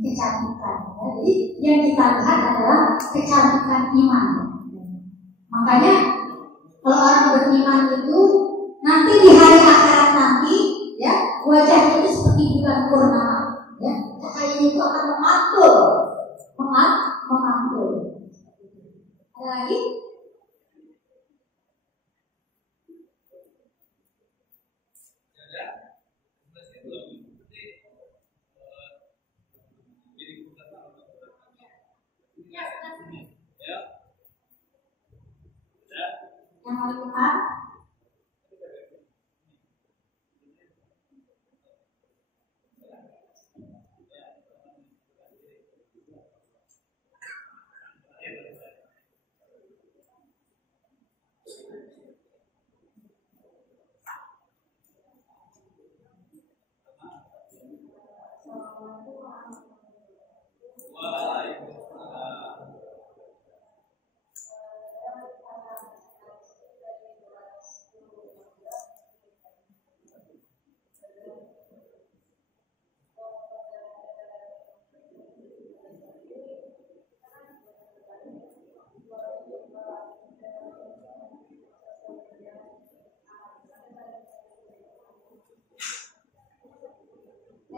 kecantikan, ya. Jadi yang kita lihat adalah kecantikan iman. Makanya kalau orang beriman itu nanti di hari akhirat nanti, ya, wajahnya itu seperti bulan purnama, ya, cahayanya itu akan memantul. Ada lagi? Yang paling depan.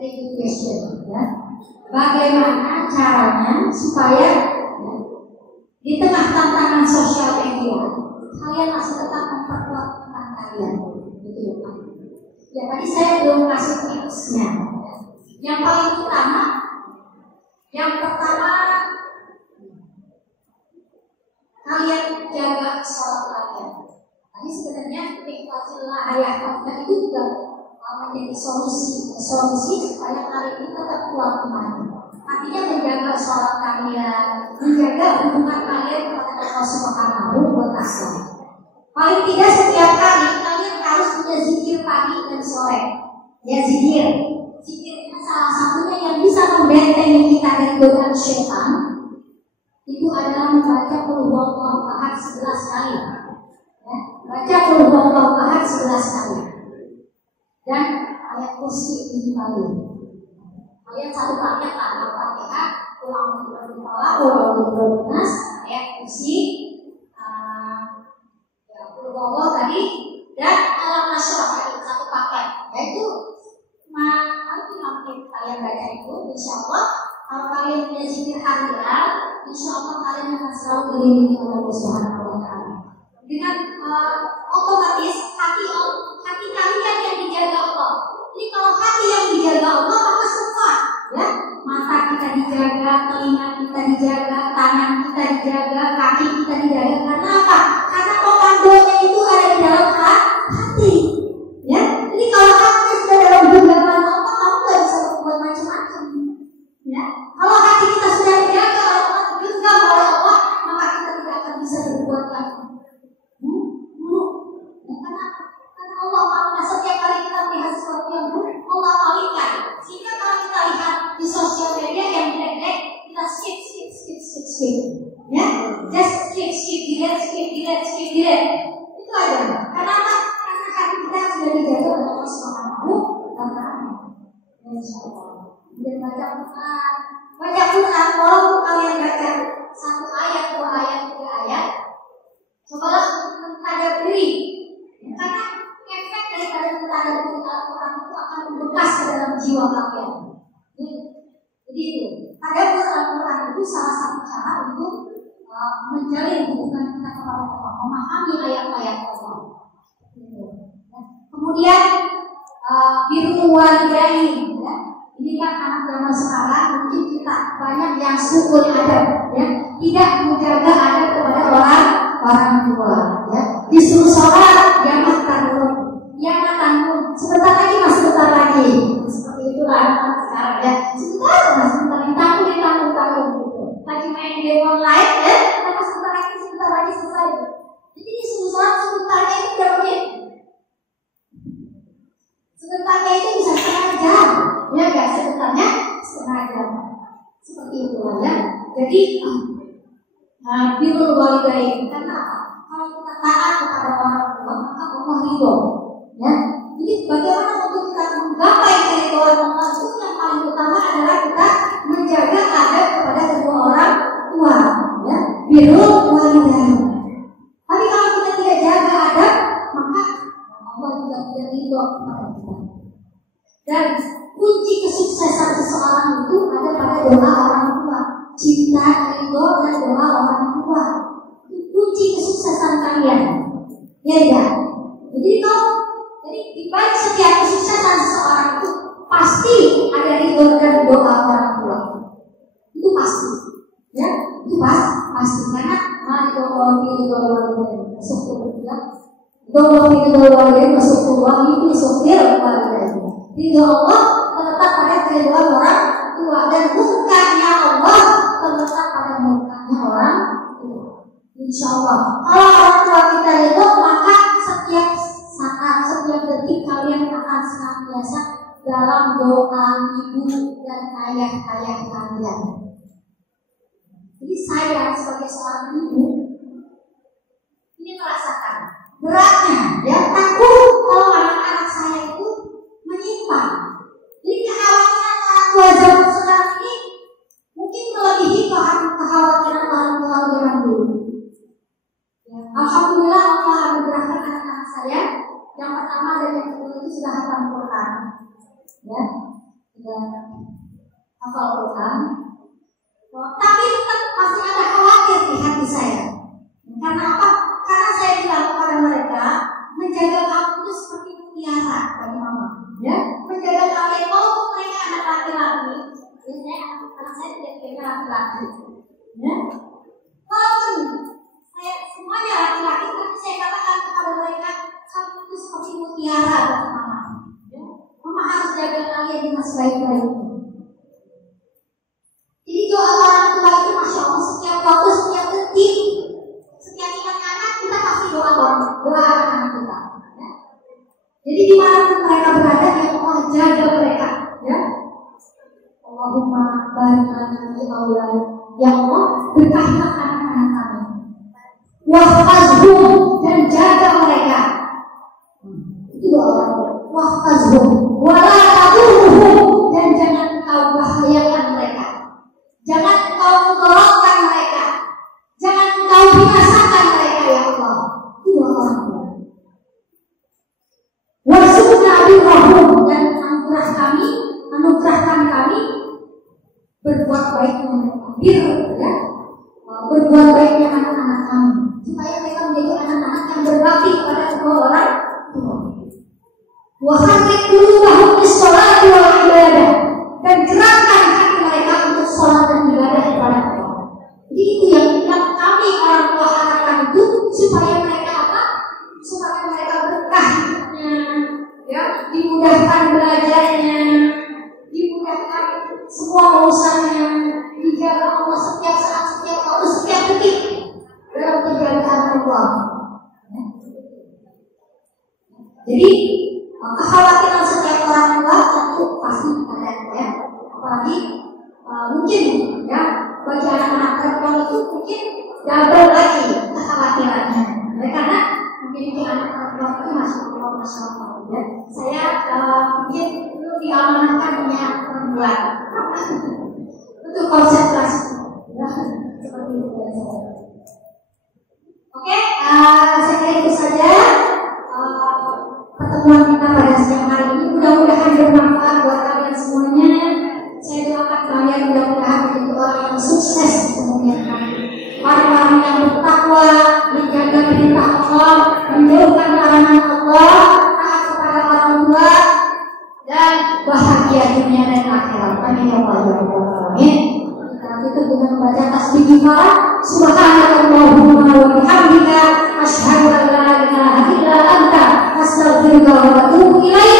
very good question, ya. Bagaimana caranya supaya ya, di tengah tantangan sosial media kalian masih tetap memperkuat iman kalian, gitu ya Pak. Ya tadi saya belum kasih tipsnya. Yang paling utama, yang pertama kalian jaga sholat kalian. Tadi sebenarnya ikhlaslah ayat itu juga menjadi solusi supaya kalian ini tetap kuat iman. Artinya menjaga sholat kalian, menjaga hubungan kalian kepada Allah Subhanahu wa Ta'ala. Paling tidak setiap hari kalian harus punya zikir pagi dan sore. Ya zikir. Zikirnya salah satunya yang bisa membentengi kita dari godaan syaitan itu adalah membaca Qul Huwallahu Ahad 11 kali. Ya, baca Qul Huwallahu Ahad 11 kali. Dan ayat kursi 7 kali. Kalian satu paket Al-Fatihah, ulang nas, ayat kursi, Qul Huwallahu tadi, dan Alam Nashrah tadi satu paket. Yaitu kalian baca itu, insya Allah kalau kalian punya zikir harian, insya Allah kalian akan selalu dilindungi oleh Allah Subhanahu wa Ta'ala. Dengan otomatis hati kalian yang dijaga Allah. Jadi kalau hati yang dijaga Allah maka semua, ya, mata kita dijaga, telinga kita dijaga, tangan kita dijaga, kaki kita dijaga. Karena apa? Karena komandonya itu ada di dalam hati. Ya, jadi kalau hati sudah dalam genggaman Allah, kamu nggak bisa berbuat macam-macam. Ya, kalau hati kita sudah dijaga oleh Allah, digenggam oleh Allah, maka kita tidak akan bisa berbuat lagi. Karena Allah maha, setiap kali kita melihat sesuatu yang buruk, Allah malingkan. Sehingga kalau kita lihat di sosial media yang jelek-jelek, kita skip. Ya, just skip, delete. Itu aja. Karena apa? Karena hati kita sudah dijaga oleh Allah Subhanahu wa Ta'ala. Dan baca Quran, kalau kalian baca satu ayat, 2 ayat, 3 ayat, cobalah mentadaburi. Karena efek daripada mentadaburi Al-Quran itu akan membekas ke dalam jiwa kalian. Jadi itu, tadabbur Al-Quran itu salah satu cara untuk menjalin hubungan kita kepada Allah, memahami ayat-ayat Allah. Kemudian birrul walidain, ya. Ini kan anak zaman sekarang mungkin kita banyak yang suul adab, ya, tidak menjaga adab kepada orang tua, ya. Disuruh sholat, yang tanggung, sebentar lagi, seperti itulah anak sekarang, ya. Sebentar ditanggung gitu. Lagi main game online, ya, tapi sebentar lagi selesai. Jadi disuruh sholat sebentarnya itu 3 menit. Sebentarnya itu bisa setengah jam, ya enggak, sebentarnya setengah jam. Seperti itu ya. Jadi birrul walidain, karena apa? Kalau kita taat kepada orang tua, maka Allah ridho. Ya. Jadi bagaimana untuk kita menggapai keridhaan Allah itu yang paling utama adalah kita menjaga adab kepada kedua orang tua. Ya. Birrul walidain. Tapi kalau kita tidak jaga adab, maka Allah juga tidak ridho kepada kita. Dan kunci kesuksesan seseorang itu ada pada doa orang tua. Cinta, ridho, dan doa orang tua. Itu kunci kesuksesan kalian. Ya tidak? Jadi di balik setiap kesuksesan seseorang itu pasti ada ridho dan doa orang tua. Itu pasti. Ya, itu pasti. Karena doa ridho walidain ridho Allah terletak pada keridhaan orang tua, dan murkanya Allah terletak pada murkanya orang tua. Insya Allah, kalau orang tua kita ridho, maka setiap saat, setiap detik kalian akan senantiasa dalam doa ibu dan ayah-ayah kalian. Jadi saya sebagai seorang ibu ini merasakan beratnya, ya, takut kalau anak-anak saya itu menyimpang. Jadi kekhawatiran orang tua zaman sekarang ini mungkin melebihi kekhawatiran orang tua zaman dulu. Ya, alhamdulillah Allah anugerahkan anak-anak saya yang pertama dan yang kedua itu sudah hafal Quran. Ya, dan hafal Quran, tapi tetap masih ada khawatir di hati saya. Karena apa? Karena saya bilang kepada mereka, menjaga kamu itu seperti mutiara bagi mama, ya. Menjaga kalian, kalau mereka anak laki-laki, biasanya anak saya tidak laki-laki, ya. Walaupun saya semuanya laki-laki, tapi saya katakan kepada mereka, kamu itu seperti mutiara bagi mama, ya. Mama harus jaga kalian dengan sebaik-baiknya. Jadi doa orang tua itu masya Allah setiap waktu, setiap detik, setiap ingat anak kita pasti doa anak-anak kita. Ya. Jadi dimanapun mereka berada, ya Allah jaga mereka. Ya. Allahumma barik lana fi aulad. Ya Allah berkahlah anak-anak kami. Wahfazhum, dan jaga mereka. Itu doa orang tua. Wahfazhum, wala tadurruhum, dan jangan kau bahayakan mereka. Jangan engkau mudorotkan mereka, jangan engkau binasakan mereka ya Allah. Itu doa orang tua. Warzuqna birrahum, dan anugerahkan kami berbuat baik dengan ya, berbuat baik dengan anak-anak kami, supaya mereka menjadi anak-anak yang berbakti kepada kedua orang tua. Wa harrik qulubahum lis-sholati wal ibadah, dan gerakkan hati mereka untuk sholat dan ibadah kepada Allah. Jadi itu yang kami orang tua harapkan itu, supaya mereka apa? Supaya mereka berkah hidupnya, ya, dimudahkan belajarnya, dimudahkan semua urusannya, dijaga Allah setiap saat, setiap waktu, setiap detik dalam penjagaan Allah. Jadi kekhawatiran setiap orang tua tentu pasti ada, ya. Apalagi mungkin ya bagi anak-anak perempuan itu mungkin double lagi kekhawatirannya. Karena memiliki anak perempuan itu masya Allah, ya. Saya mungkin dulu diamanahkan punya perempuan untuk konsentrasi, ya, seperti itu. Oke, saya kira itu saja pertemuan kita pada siang hari ini. Mudah-mudahan bermanfaat buat kalian semuanya. Saya doakan kalian mudah-mudahan menjadi orang yang sukses di kemudian hari. Orang-orang yang bertakwa, menjaga perintah Allah, menjauhkan larangan Allah, taat kepada orang tua, dan bahagia dunia dan akhirat. Amin ya rabbal alamin. Kita tutup dengan membaca tasbih kifarah. Subhanallahumma wa bihamdika, asyhadu an la ilaha illa anta, astaghfiruka wa atubu ilaik.